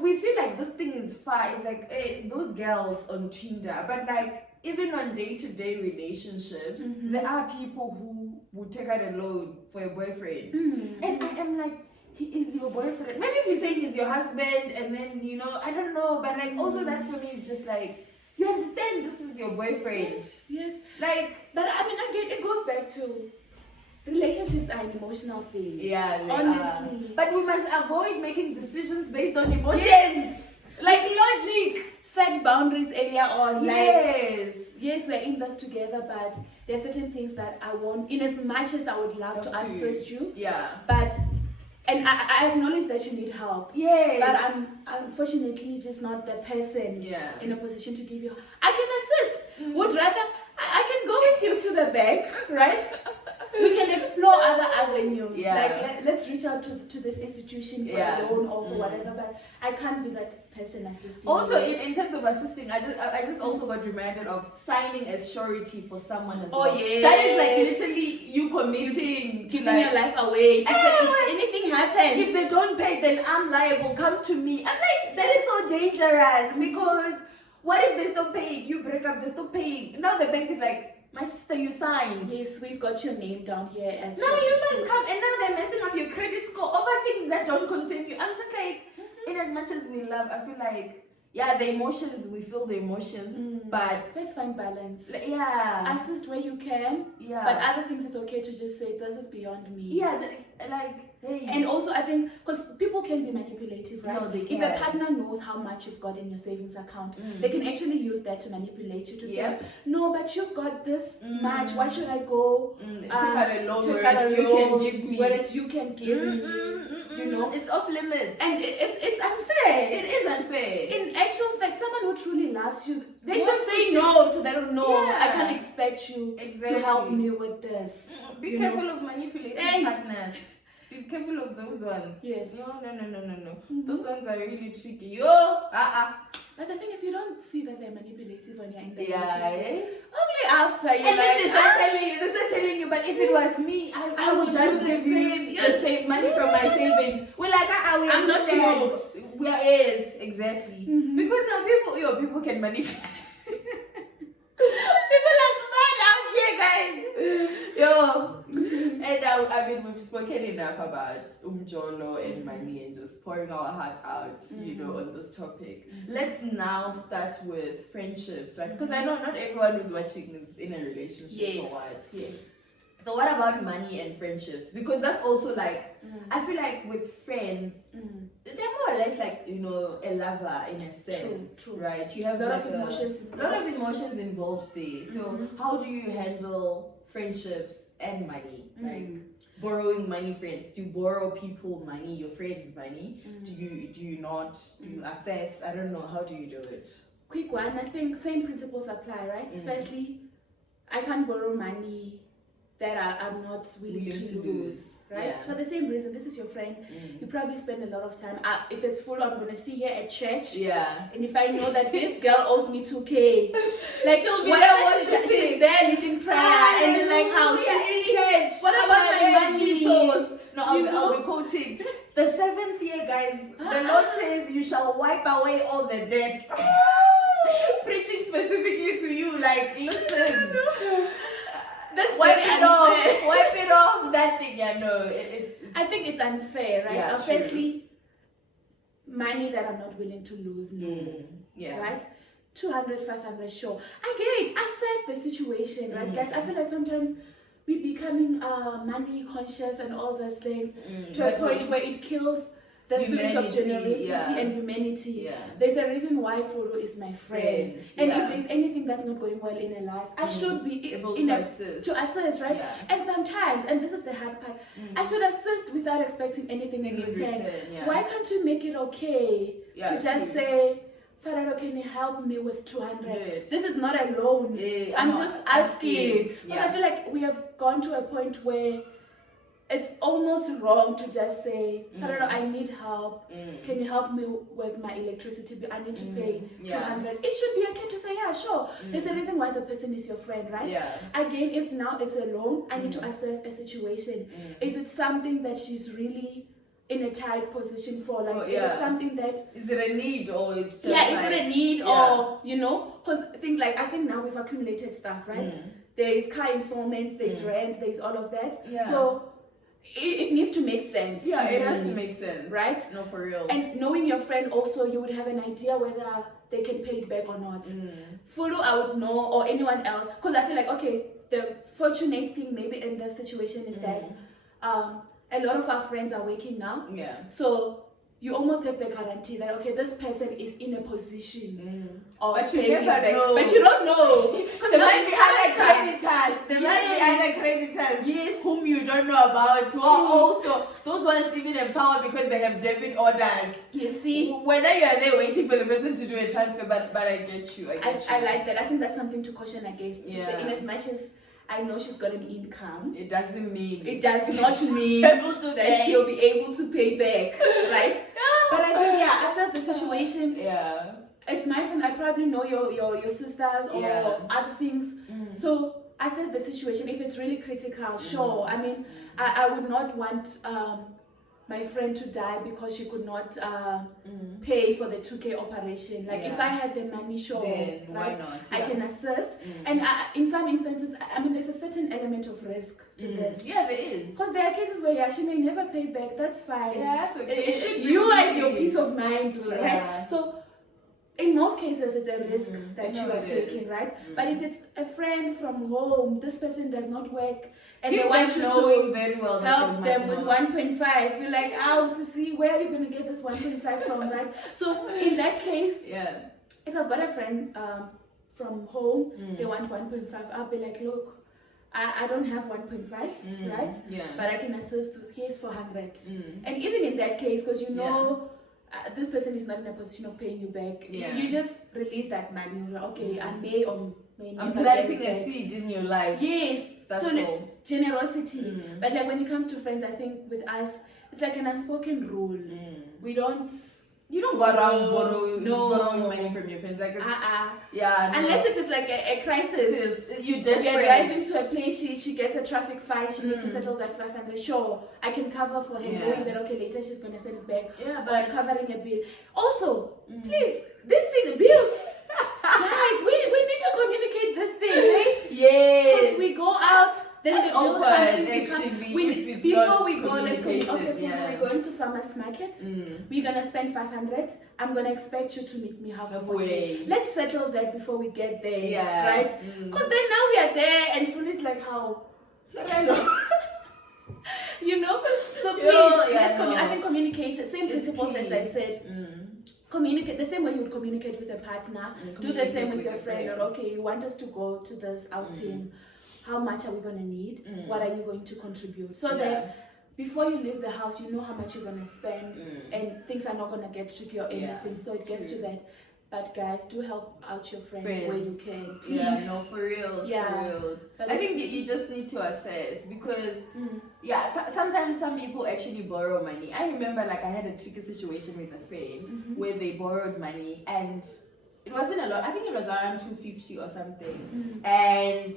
we feel like this thing is far. It's like, hey, those girls on Tinder, but like even on day-to-day relationships, there are people who would take out a loan for your boyfriend. And I am like, he is your boyfriend. Maybe if you're saying he's your husband, and then, I don't know, but like also that for me is just like, you understand this is your boyfriend. Yes. Like, but I mean, again, it goes back to relationships are an emotional thing. Yeah, honestly. But we must avoid making decisions based on emotions. Yes. Like logic. Set boundaries earlier on. Yes. Yes, we're in this together, but there are certain things that I want, in as much as I would love to assist you. Yeah. But, and I acknowledge that you need help. Yes. But I'm unfortunately just not the person in a position to give you. I can assist. Would rather, I can go with you to the bank, right? We can explore other avenues. Like let's reach out to this institution for a loan or for whatever. But I can't be that person assisting. Also, in terms of assisting, I just also got reminded of signing as surety for someone as well. Oh yes. That is like literally you committing, giving your life away. To say if anything happens, if they don't pay, then I'm liable. Come to me. I'm like, that is so dangerous because what if they stop paying? You break up, they stop paying. Now the bank is like, my sister, you signed. Yes, we've got your name down here as now you must come, and now they're messing up your credit score over things that don't concern you. I'm just like, in as much as we love, I feel like, the emotions, we feel the emotions, but let's find balance. Yeah. Assist where you can, but other things it's okay to just say, this is beyond me. Yeah, like, hey. And also, I think, because people can be manipulative, right? No, they If a can. partner knows how much you've got in your savings account, Mm. they can actually use that to manipulate you to Yep. say, no, but you've got this much, why should I go Take out a loan, take out whereas a you can loan, give me. whereas you can give me, you know? It's off limits. And it's unfair. It is unfair. In actual fact, someone who truly loves you, they What should say would you- no to that. No, Yeah. I can't expect you to help me with this. Be You careful know? of manipulating Hey. partners. Be careful of those ones. Yes. No. Mhm. Those ones are really tricky. But the thing is, you don't see that they're manipulative when you're in the Yeah. relationship. Only after you're And then like, they start telling you, but if it was me, I would just do give the you same. the same money from my savings. We're like, we I'm not understand. We are, yes, exactly. Mhm. Because now people can manipulate. People are smart out here, guys. And I mean, we've spoken enough about umjolo and money and just pouring our hearts out, on this topic. Let's now start with friendships, right? Because I know not everyone who's watching is in a relationship or what. Yes. So what about money and friendships? Because that's also like, I feel like with friends, they're more or less like, a lover in a sense, True. right? You have A lot like of emotions a lot of emotions involved there. So how do you handle friendships and money? Like borrowing money, friends. Do you borrow people money, your friends money? Do you not? Do you assess? I don't know. How do you do it? Quick one, I think same principles apply, right? Firstly, I can't borrow money that I'm not willing to lose, right? Yeah. For the same reason, this is your friend. You probably spend a lot of time. If it's full, I'm gonna see her at church. Yeah. And if I know that this girl owes me 2K, like She'll be whatever there she's there leading prayer and you're like, how? What about my money? No, I'll be quoting. The 7th year, guys, the Lord says you shall wipe away all the debts. Preaching specifically to you, like, listen. That's Wipe very it unfair. off. Wipe it off. That thing, yeah, no, it's I think it's unfair, right? Yeah, Firstly, money that I'm not willing to lose, no. yeah. Right? 200, 500, sure. Again, assess the situation, right, guys? I feel like sometimes we're becoming money conscious and all those things to a point where it kills the spirit of generosity and humanity. Yeah. There's a reason why Frodo is my friend. And yeah. if there's anything that's not going well in a life, I should be able in to a, assist. to assist, right? Yeah. And sometimes, and this is the hard part, I should assist without expecting anything in return. Yeah. Why can't we make it okay to just say, Farado, can you help me with 200? Right. This is not a loan. Yeah, I'm just asking. Because Yeah. I feel like we have gone to a point where it's almost wrong to just say, Farado, I need help. Can you help me with my electricity bill? I need to pay 200. It should be okay to say, yeah, sure. There's a reason why the person is your friend, right? Yeah. Again, if now it's a loan, I need to assess a situation. Is it something that she's really in a tight position for? Like, is it something that... Is it a need or it's just is it a need or, Yeah. Because things like, I think now we've accumulated stuff, right? There is car installments, there's rent, there's all of that. Yeah. So it needs to make sense. Yeah, to it me, has to make sense. right? No, for real. And knowing your friend also, you would have an idea whether they can pay it back or not. Fulu, I would know, or anyone else. Because I feel like, okay, the fortunate thing maybe in this situation is that a lot of our friends are working now. Yeah. So you almost have the guarantee that, okay, this person is in a position of But you paying it never back. know. But you don't know. Because There might be other creditors. There might be Yes. other creditors Yes. whom you don't know about. Who are also those ones even empowered because they have debit orders. You see? Whether you are there waiting for the person to do a transfer, but I get you. I like that. I think that's something to caution against. To Yeah. say, in as much as I know she's got an income, It doesn't mean it does not mean able to that pay. she'll be able to pay back, right? But I think, assess the situation. Yeah. As my friend, I probably know your sisters or other things. So assess the situation. If it's really critical, sure. I mean, I would not want my friend to die because she could not pay for the 2K operation. Like, if I had the money, sure, Then why right? not? I Yeah. can assist. And in some instances, I mean, there's a certain element of risk to this. Yeah, there is. Because there are cases where she may never pay back. That's fine. Yeah, that's okay. It should be you and your okay. peace of mind, right? Yeah. So in most cases, it's a risk that No, you are it taking, is. right? But if it's a friend from home, this person does not work, and Keep they want them you knowing to very well that help they them might with not. 1.5, you're like, oh, Sissy, where are you going to get this 1.5 from, right? So in that case, Yeah. if I've got a friend from home, they want 1.5, I'll be like, look, I don't have 1.5, right? Yeah. But I can assist, here's 400. And even in that case, because you know this person is not in a position of paying you back, you just release that money. You're like, okay, I may or may I'm never planting get it a back. seed in your life. Yes, That's so all. generosity. But like when it comes to friends, I think with us, it's like an unspoken rule. We don't. You don't go around borrowing No. money from your friends. Like it's, Yeah, no. unless if it's like a crisis. Sis, you If you're desperate. driving to a place, she gets a traffic fine, she needs to settle that 500. Sure, I can cover for her, knowing that okay, later she's gonna send it back. Yeah, Or but covering a bill. Also, please, this thing, bills. Guys, we need to communicate this thing, right? yes. Because we go out, then the bill awkward, comes, things actually, become, if it's before not we go, let's communicate. Okay, communication, we're going to farmers market. We're gonna spend 500. I'm gonna expect you to meet me halfway. Let's settle that before we get there, right? Because then now we are there, and Fuli's like, how? You know? So please, I think communication, same principles as I said. Communicate the same way you would communicate with a partner. Do the same with your friend. Or okay, you want us to go to this outing. How much are we gonna need? What are you going to contribute? So that before you leave the house, you know how much you're gonna spend, and things are not gonna get tricky or anything. So it gets to that. But guys, do help out your friends where you can. Please. Yeah, no, for real, for real. I think you just need to assess because, sometimes some people actually borrow money. I remember like I had a tricky situation with a friend where they borrowed money and it wasn't a lot. I think it was around 250 or something. And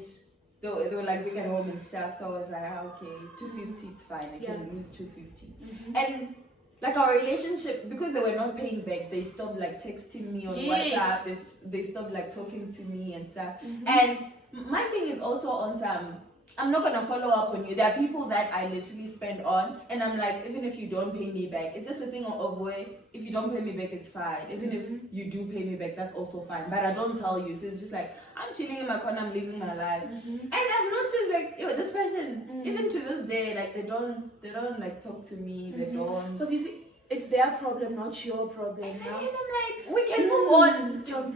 they were like back at home and stuff. So I was like, okay, 250, it's fine. I can lose 250. And like our relationship, because they were not paying back, they stopped like texting me on WhatsApp. They stopped like talking to me and stuff. And my thing is also on some, I'm not gonna follow up on you. There are people that I literally spend on, and I'm like, even if you don't pay me back, it's just a thing of where if you don't pay me back, it's fine. Even if you do pay me back, that's also fine. But I don't tell you, so it's just like I'm chilling in my corner, I'm living my life, and I've noticed like this person, even to this day, like they don't like talk to me. They don't. Because you see, it's their problem, not your problem. Exactly. And I'm like, we can move on. 200,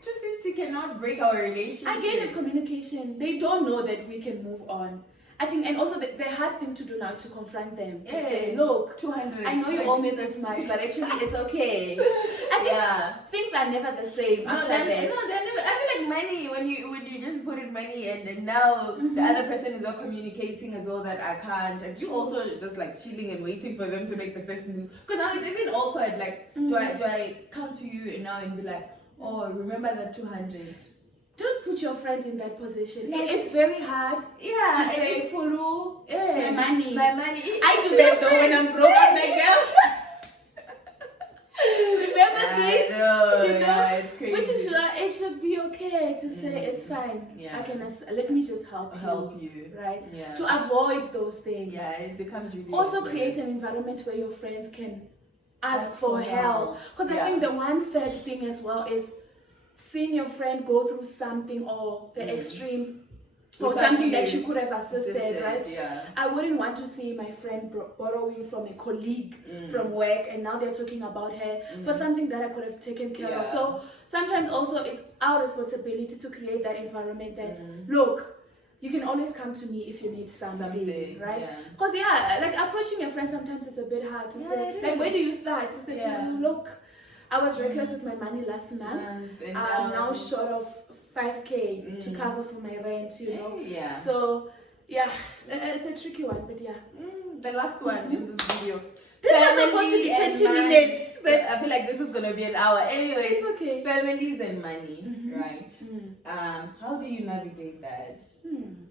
250 cannot break our relationship. Again, it's communication. They don't know that we can move on. I think, and also the hard thing to do now is to confront them. To say, look, 200. I know you owe me this much, but actually it's okay. I think things are never the same after that. No, they're never. I feel like money, when you just put in money and then now the other person is all communicating as well that I can't, and you also just like chilling and waiting for them to make the first move. Because now it's even awkward. Like, do I come to you now and be like, oh, remember that 200? Don't put your friends in that position. Like, it's very hard to say, follow my money. I do that though when I'm broke. I'm like, remember this? You know? It's crazy. Which is it should be okay to say it's fine. I can let me just help you. Right? To avoid those things. It becomes really also create an environment where your friends can ask for help. Because I think the one sad thing as well is seeing your friend go through something or the extremes for something that you could have assisted, right? I wouldn't want to see my friend borrowing from a colleague from work, and now they're talking about her for something that I could have taken care of. So sometimes also it's our responsibility to create that environment that, look, you can always come to me if you need something, right? Because like approaching a friend sometimes it's a bit hard to say, like, where do you start? To say, look, I was reckless with my money last month. I'm now short of 5K to cover for my rent, you know. So it's a tricky one, but the last one in this video. This is supposed to be 20 minutes, but I feel like this is gonna be an hour. Anyway, it's okay. Families and money, right? How do you navigate that?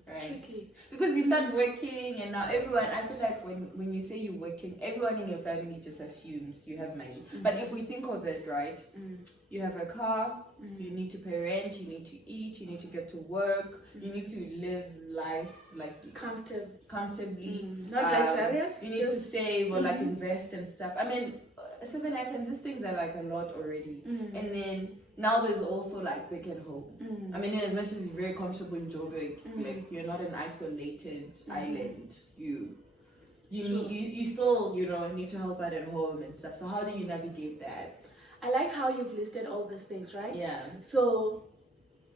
Right? Tricky. Because you start working and now everyone, I feel like when you say you're working, everyone in your family just assumes you have money. But if we think of it, right, you have a car, you need to pay rent, you need to eat, you need to get to work, you need to live life like comfortably, not luxurious. You need to save or like invest and stuff. I mean, 7 items, these things are like a lot already. Mm. And then now there's also like back at home. Mm. I mean, as much as you're very comfortable in Joburg, Mm. like you're not an isolated Mm. island. You still, you know, need to help out at home and stuff. So how do you navigate that? I like how you've listed all these things, right? Yeah. So,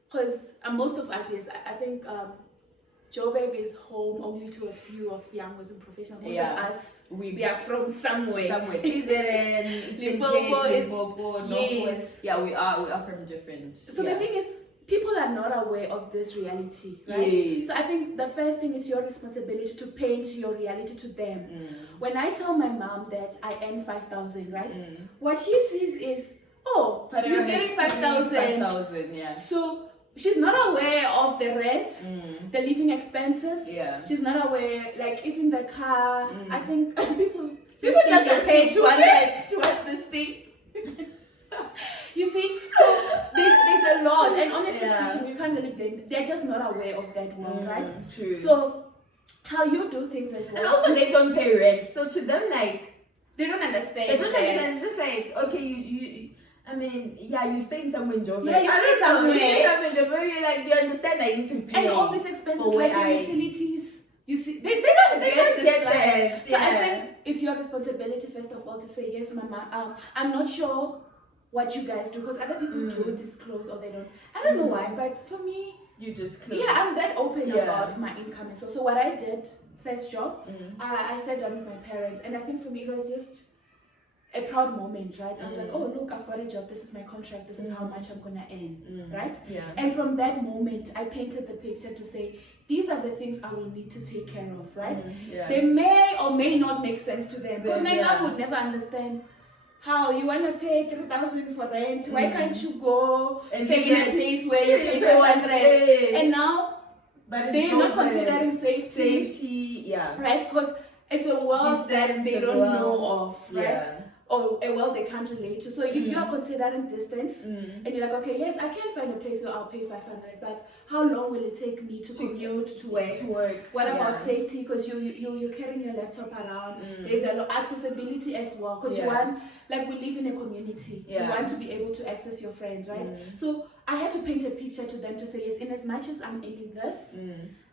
because most of us, yes, I think Joburg is home only to a few of young working professionals. Most of us, we are from somewhere. KZN, Limpopo, Limpopo, yes. Northwest. Yeah, we are from different. So the thing is, people are not aware of this reality, right? Yes. So I think the first thing is your responsibility to paint your reality to them. When I tell my mom that I earn 5,000, right? What she sees is, oh, But you're getting 5,000. 5,000, yeah. So she's not aware of the rent, the living expenses. Yeah. She's not aware, like even the car. I think people People think just you pay assume 200 towards this thing. You see, so there's a lot, and honestly speaking, you can't really blame them. They're just not aware of that world, right? True. So how you do things as well. And also they don't pay rent, so to them like they don't understand. they don't understand. It's just like, okay, you I mean, yeah, you're staying somewhere in Joburg. Yeah, you stay somewhere. You stay somewhere in Joburg. You're like, you understand that you need to pay. And all these expenses for like where your utilities. You see, they don't get that. So I think it's your responsibility first of all to say, yes, Mama. I'm not sure what you guys do because other people do disclose or they don't. I don't know why, but for me, you just close. yeah, I'm that open about my income. And so what I did, first job, I sat down with my parents, and I think for me it was just a proud moment, right? I was like, oh look, I've got a job, this is my contract, this is how much I'm gonna earn, right? Yeah. And from that moment I painted the picture to say, these are the things I will need to take care of, right? Yeah. They may or may not make sense to them because my mom would never understand how you want to pay 3,000 for rent. Why can't you go and stay in a place where you pay 500? And now they're not considering safety, right? Because it's a world that they don't know of, right? Or a world they can't relate to. So you are considering distance, and you're like, okay, yes, I can find a place where I'll pay 500, but how long will it take me to commute to work? What about safety? Because you're carrying your laptop around. There's a lot accessibility as well. Because you want, like, we live in a community. You want to be able to access your friends, right? So I had to paint a picture to them to say, yes, in as much as I'm earning this,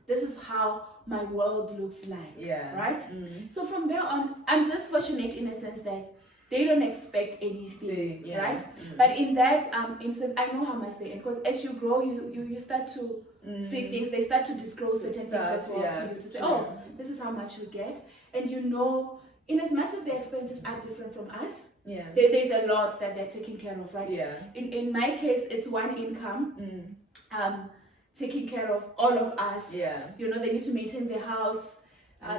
this is how my world looks like, right? So from there on, I'm just fortunate in a sense that they don't expect anything, right? But in that instance, I know how much they earn because as you grow, you start to see things. They start to disclose certain things as well to you to say, oh, this is how much we get, and you know, in as much as their expenses are different from us, there's a lot that they're taking care of, right? In my case, it's one income, taking care of all of us. You know, they need to maintain their house.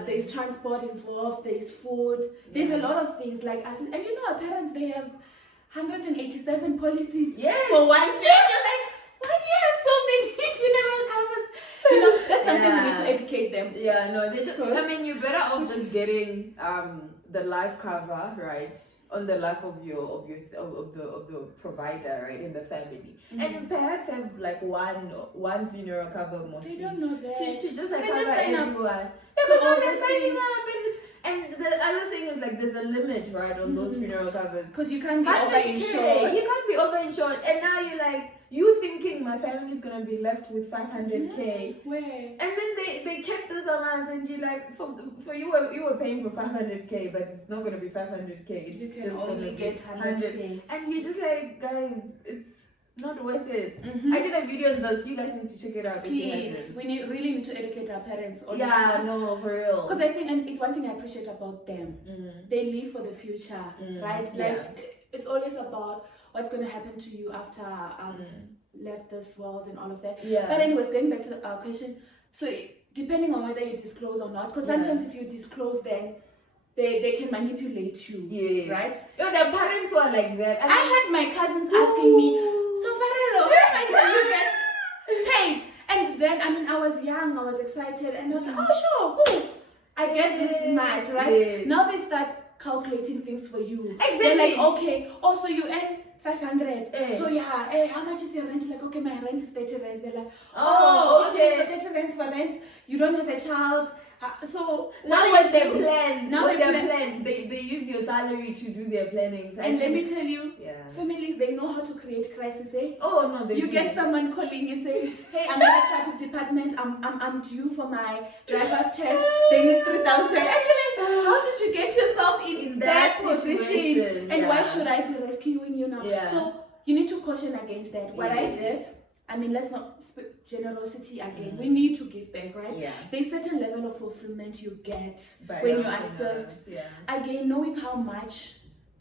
There's transport involved, there's food, there's a lot of things like us. And you know, our parents, they have 187 policies for one thing. You're like, why do you have so many funeral covers? You know, that's something we need to educate them. They just, I mean, you're better off just getting the life cover, right, on the life of the provider, right, in the family, and perhaps have like one funeral cover mostly. They don't know that. To just like they cover just sign everyone. up. Because now they're signing up, and the other thing is like there's a limit, right, on those funeral covers. Because you can't be 100K. over-insured. You can't be over-insured, and now you're like, you thinking my family's gonna be left with 500K. Where? And then they kept those amounts, and you're like, for you were paying for 500K, but it's not gonna be 500K. It's You can just only gonna get be 100K. and you're just like, guys, it's not worth it. I did a video on this. You guys need to check it out. Please, we really need to educate our parents. Honestly. Yeah, no, for real. Because I think, and it's one thing I appreciate about them. They live for the future, right? Like it's always about what's going to happen to you after I've left this world and all of that. But anyways, going back to our question, so depending on whether you disclose or not, because sometimes if you disclose, then they can manipulate you, right? Oh, their parents were like that. I had my cousins asking me, so Farelo, where am I to get paid? And then, I mean, I was young, I was excited, and I was like, oh, sure, cool. I get this much, right? Now they start calculating things for you. Exactly. They're like, okay, so you earn 500. So yeah, how much is your rent? Like, okay, my rent is 30 rands. They're like, okay, so 30 rands for rent. You don't have a child. So now what what they they do- plan, now what they they plan. plan, they use your salary to do their plannings. And let me tell you, yeah. families, they know how to create crisis, eh? Oh no, they You do. get someone calling you saying, hey, I'm in the traffic department, I'm due for my driver's test, they need 3,000. And you're like, how did you get yourself in that position? situation? And Yeah. why should I be rescuing you now? Yeah. So you need to caution against that. What I Yes. did, I mean, let's not speak generosity again. Mm. We need to give back, right? Yeah. There's certain level of fulfillment you get By when you helping assist. others, yeah. Again, knowing how much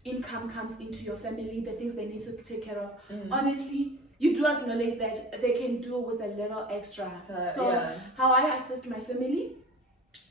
income comes into your family, the things they need to take care of. Mm. Honestly, you do acknowledge that they can do with a little extra. So yeah. how I assist my family,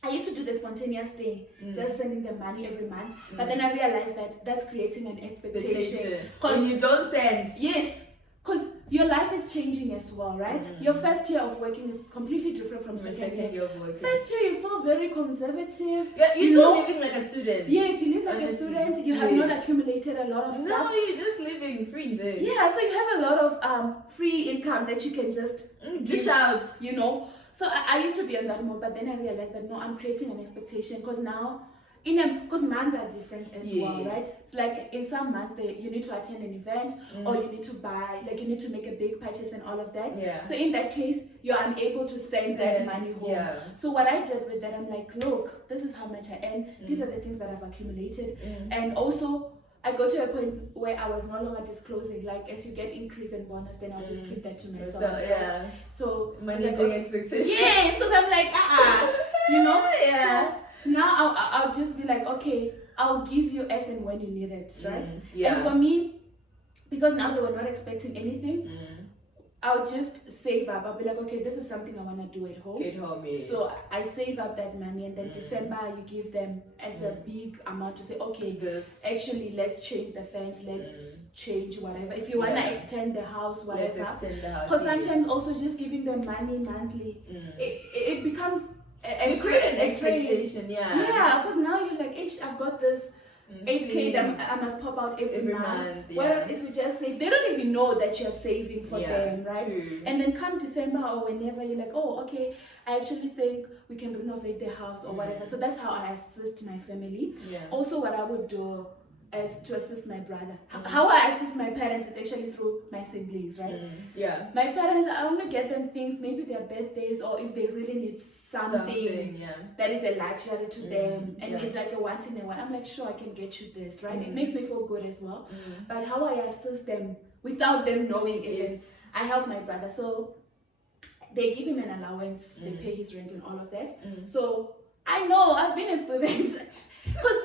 I used to do the spontaneous thing, just sending them money every month. But then I realized that that's creating an expectation. When you don't send. Yes, because your life is changing as well, right? Your first year of working is completely different from second year. Year of working. First year, you're still very conservative. Yeah, you're You still know- living like a student. Yes, you live like Honestly, a student. You have not yes. accumulated a lot of stuff. No, you're just living free, Jay. Yeah, so you have a lot of free income that you can just Dish out. you know. So I used to be on that mode, but then I realized that no, I'm creating an expectation because now, because months are different as well, right? It's like in some months you need to attend an event or you need to buy, like you need to make a big purchase and all of that. Yeah. So in that case, you're unable to send that money home. Yeah. So what I did with that, I'm like, look, this is how much I earn. These are the things that I've accumulated, and also. I got to a point where I was no longer disclosing. Like, as you get increase in bonus, then I'll just keep that to myself. So, yeah. So Managing expectations. yes, because I'm like, you know. Yeah. So now I'll just be like, okay, I'll give you as and when you need it, right? Yeah. And for me, because now they were not expecting anything, I'll just save up. I'll be like, okay, this is something I want to do at home. At home, yes. So I save up that money, and then December you give them as a big amount to say, okay, this. actually let's change the fence, let's change whatever. If you want to extend the house, whatever. Let's extend the house. Because sometimes also just giving them money monthly, it becomes you create an a strain. expectation, yeah. Yeah, because now you're like, I've got this 8K that I must pop out every month. Yeah. Whereas if you just save, they don't even know that you're saving for them, right? True. And then come December or whenever, you're like, oh, okay, I actually think we can renovate the house or whatever. So that's how I assist my family. Yeah. Also, what I would do is to assist my brother. How I assist my parents is actually through my siblings, right? Yeah. My parents, I only get them things, maybe their birthdays, or if they really need something that is a luxury to them, and it's like a once in a while. I'm like, sure, I can get you this, right? It makes me feel good as well. But how I assist them without them knowing it, I help my brother. So they give him an allowance, they pay his rent and all of that. So I know I've been a student because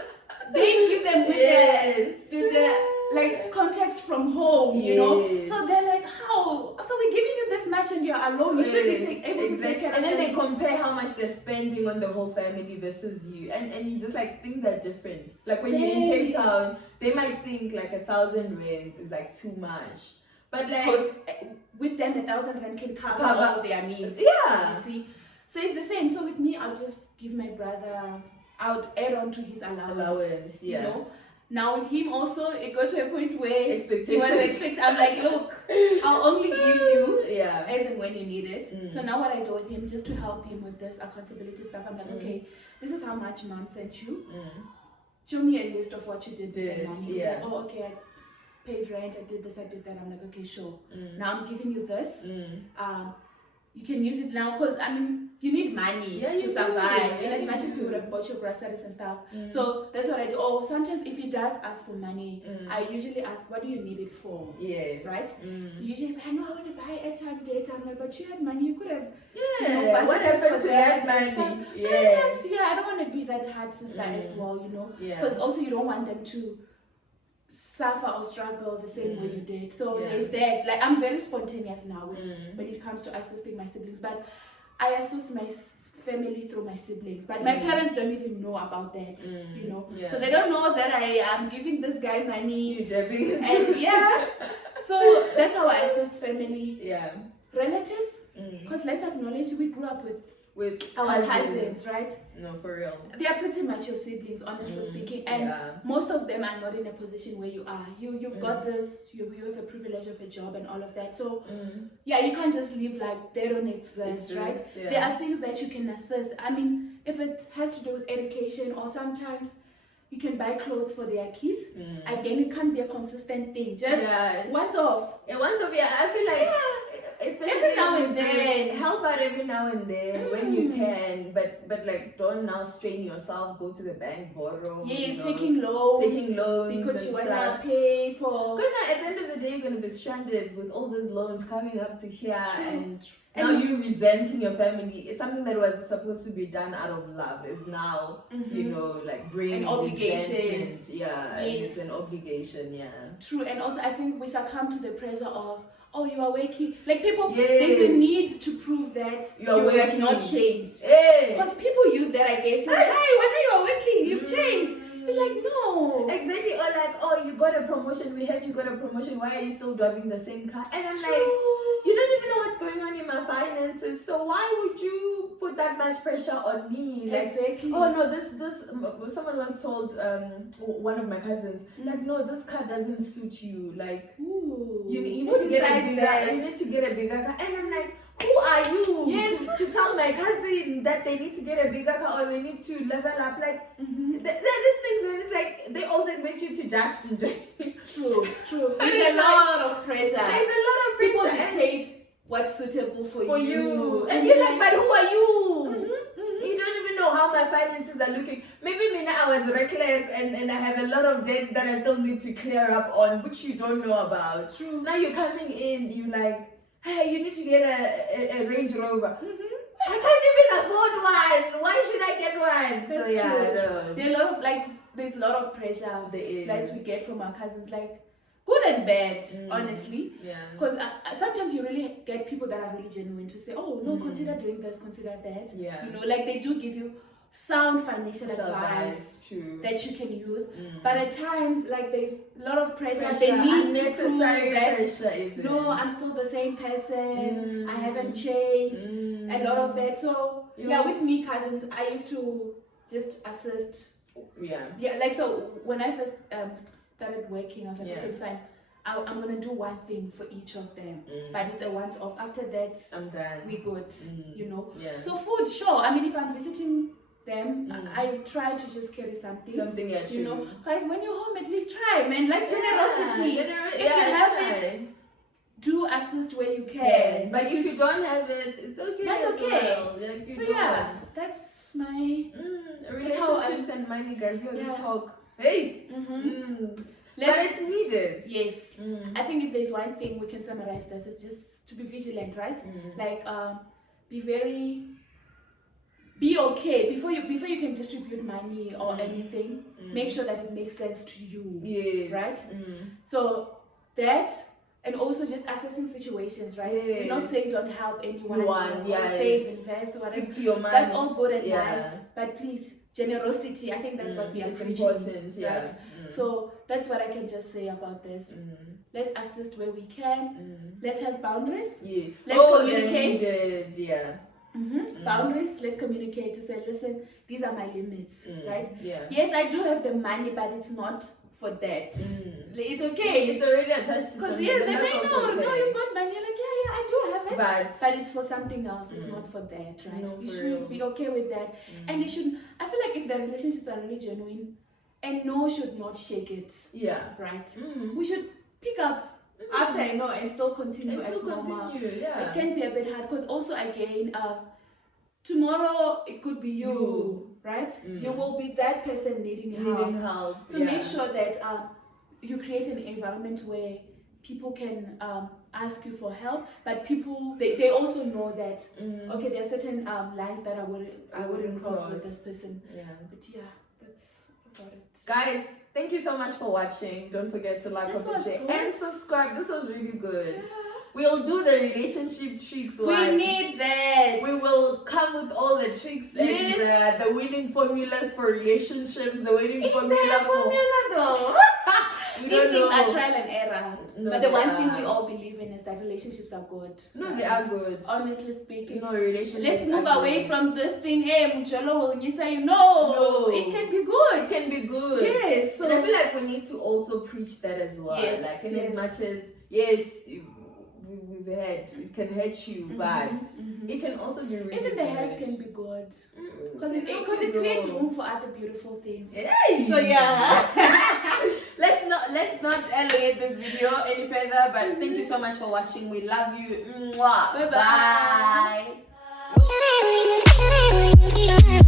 they give them with the like context from home, you know. So they're like, how? So we're giving you this much and you're alone. You should be able to take care of And then them. they compare how much they're spending on the whole family versus you, and you just like things are different. Like when you're in Cape Town, they might think like 1,000 rands is like too much, but like because with them 1,000 rand can cover all their needs. Yeah. You see, so it's the same. So with me, I'll just give my brother. I would add on to his allowance. You know. Now with him also, it got to a point where expectations. I'm like, look, I'll only give you as and when you need it. So now what I do with him, just to help him with this accountability stuff, I'm like, okay, this is how much mom sent you. Show me a list of what you did. Like, oh, okay, I paid rent, I did this, I did that. I'm like, okay, sure. Now I'm giving you this. You can use it now because I mean you need money to survive. And as much as you would have bought your groceries and stuff. So that's what I do. Or sometimes if he does ask for money, I usually ask, what do you need it for? Yes. Right? Usually I know I want to buy airtime, data. I'm like, but you had money, you could have what happened to that money? Sometimes I don't want to be that hard sister as well, you know. Because also you don't want them to suffer or struggle the same way you did. So there's that. Like I'm very spontaneous now when it comes to assisting my siblings, but I assist my family through my siblings. But my parents don't even know about that, you know. So they don't know that I am giving this guy money. And so that's how I assist family. Relatives, because let's acknowledge we grew up with our cousins, right? No, for real. They are pretty much your siblings, honestly speaking, and most of them are not in a position where you are. You've got this. You have a privilege of a job and all of that. So you can't just live like they don't exist, right? There are things that you can assist. I mean, if it has to do with education, or sometimes you can buy clothes for their kids. Again, it can't be a consistent thing. Just once off. Yeah, once off. Yeah, I feel like especially every now and then, help out every now and then when you can. But like, don't now strain yourself. Go to the bank, borrow. Yes, you know, taking loans because you wanna pay for. Because at the end of the day, you're gonna be stranded with all those loans coming up to here, True. and now you resenting your family. It's something that was supposed to be done out of love is now, you know, like bringing an obligation. resentment. Yeah, yes, it's an obligation. Yeah, true. And also, I think we succumb to the pressure of, oh, you are working. Like people, there's a need to prove that you have not changed. Because people use that against you. Like, hey, when you are working, you've changed. You're like, no. Exactly. Or like, oh, you got a promotion. We heard you got a promotion. Why are you still driving the same car? And I'm like, you don't even know what's going on in my finances. So why would you put that much pressure on me? Like, exactly. Oh no, this. Someone once told one of my cousins, like, no, this car doesn't suit you. Like, you need to get a bigger. You need to get a bigger car. And I'm like, who are you? Yes. To tell my cousin that they need to get a bigger car or they need to level up. Like, there are these things when it's like they also expect you to just enjoy. True. There's a lot of pressure. There's a lot of pressure. People dictate what's suitable for you. And you're like, but who are you? You don't even know how my finances are looking. Maybe I was reckless and I have a lot of debts that I still need to clear up on, which you don't know about. True. Now you're coming in, you're like, hey, you need to get a Range Rover. I can't even afford one. Why should I get one? That's so yeah, true. no. There's a lot of pressure there that we get from our cousins, like good and bad, honestly. Yeah. Because sometimes you really get people that are really genuine to say, oh no, consider doing this, consider that. Yeah. You know, like they do give you sound financial advice that you can use. But at times, like there's a lot of pressure. They need to prove that no, I'm still the same person. I haven't changed. A lot of that. So yeah, with me cousins, I used to just assist. Yeah. Like so, when I first started working, I was like, okay, it's fine. I'm gonna do one thing for each of them, but it's a once off. After that, I'm done. We good, you know. Yeah. So food, sure. I mean, if I'm visiting them, I try to just carry something. You know, guys, when you're home, at least try, man. Like generosity. If you have it, do assist where you can. But if you don't have it, it's okay. That's okay. Well. Like, so yeah, that's my relationships and money, guys. You always talk. Hey. But it's needed. Yes. I think if there's one thing we can summarize this, it's just to be vigilant, right? Like be okay before you can distribute money or anything. Make sure that it makes sense to you. Yes. Right? So that, and also just assessing situations, right? Yes. We're not saying don't help anyone. Save, invest, whatever. Stick to your money. That's all good and nice. But please, generosity, I think that's what we are preaching. Important, right? So that's what I can just say about this. Let's assist where we can. Let's have boundaries. Let's communicate. Boundaries. Let's communicate to say, listen, these are my limits, right? Yes, I do have the money, but it's not for that. It's okay. It's already attached to something. Because they may know, no, you've got money. You're like, yeah, I do have it, but it's for something else. It's not for that, right? No, you should be okay with that, and you should. I feel like if the relationships are really genuine, and no should not shake it. Yeah, right. We should pick up after I know and still continue as normal. It can be a bit hard because also again, tomorrow it could be you, right? You will be that person needing help. So make sure that you create an environment where people can ask you for help, but people they also know that okay, there are certain lines that I wouldn't cross with this person. But yeah, that's about it. Guys, thank you so much for watching. Don't forget to like, comment, share, and subscribe. This was really good. We'll do the relationship tricks. We need that. We will come with all the tricks and the winning formulas for relationships. The winning formula though? These things are trial and error. No, but the one thing we all believe in is that relationships are good. No, they are good. Honestly speaking. Relationships. Let's move away from this thing. Hey, Mujolo, you say no. It can be good. It can be good. Yes. So and I feel like we need to also preach that as well. Yes. Like in as much as we've had, it can hurt you, but it can also be really even the good. hurt can be good because it can creates grow. room for other beautiful things. Yay! So yeah, let's not elevate this video any further. But thank you so much for watching. We love you. Mwah. Bye. Bye.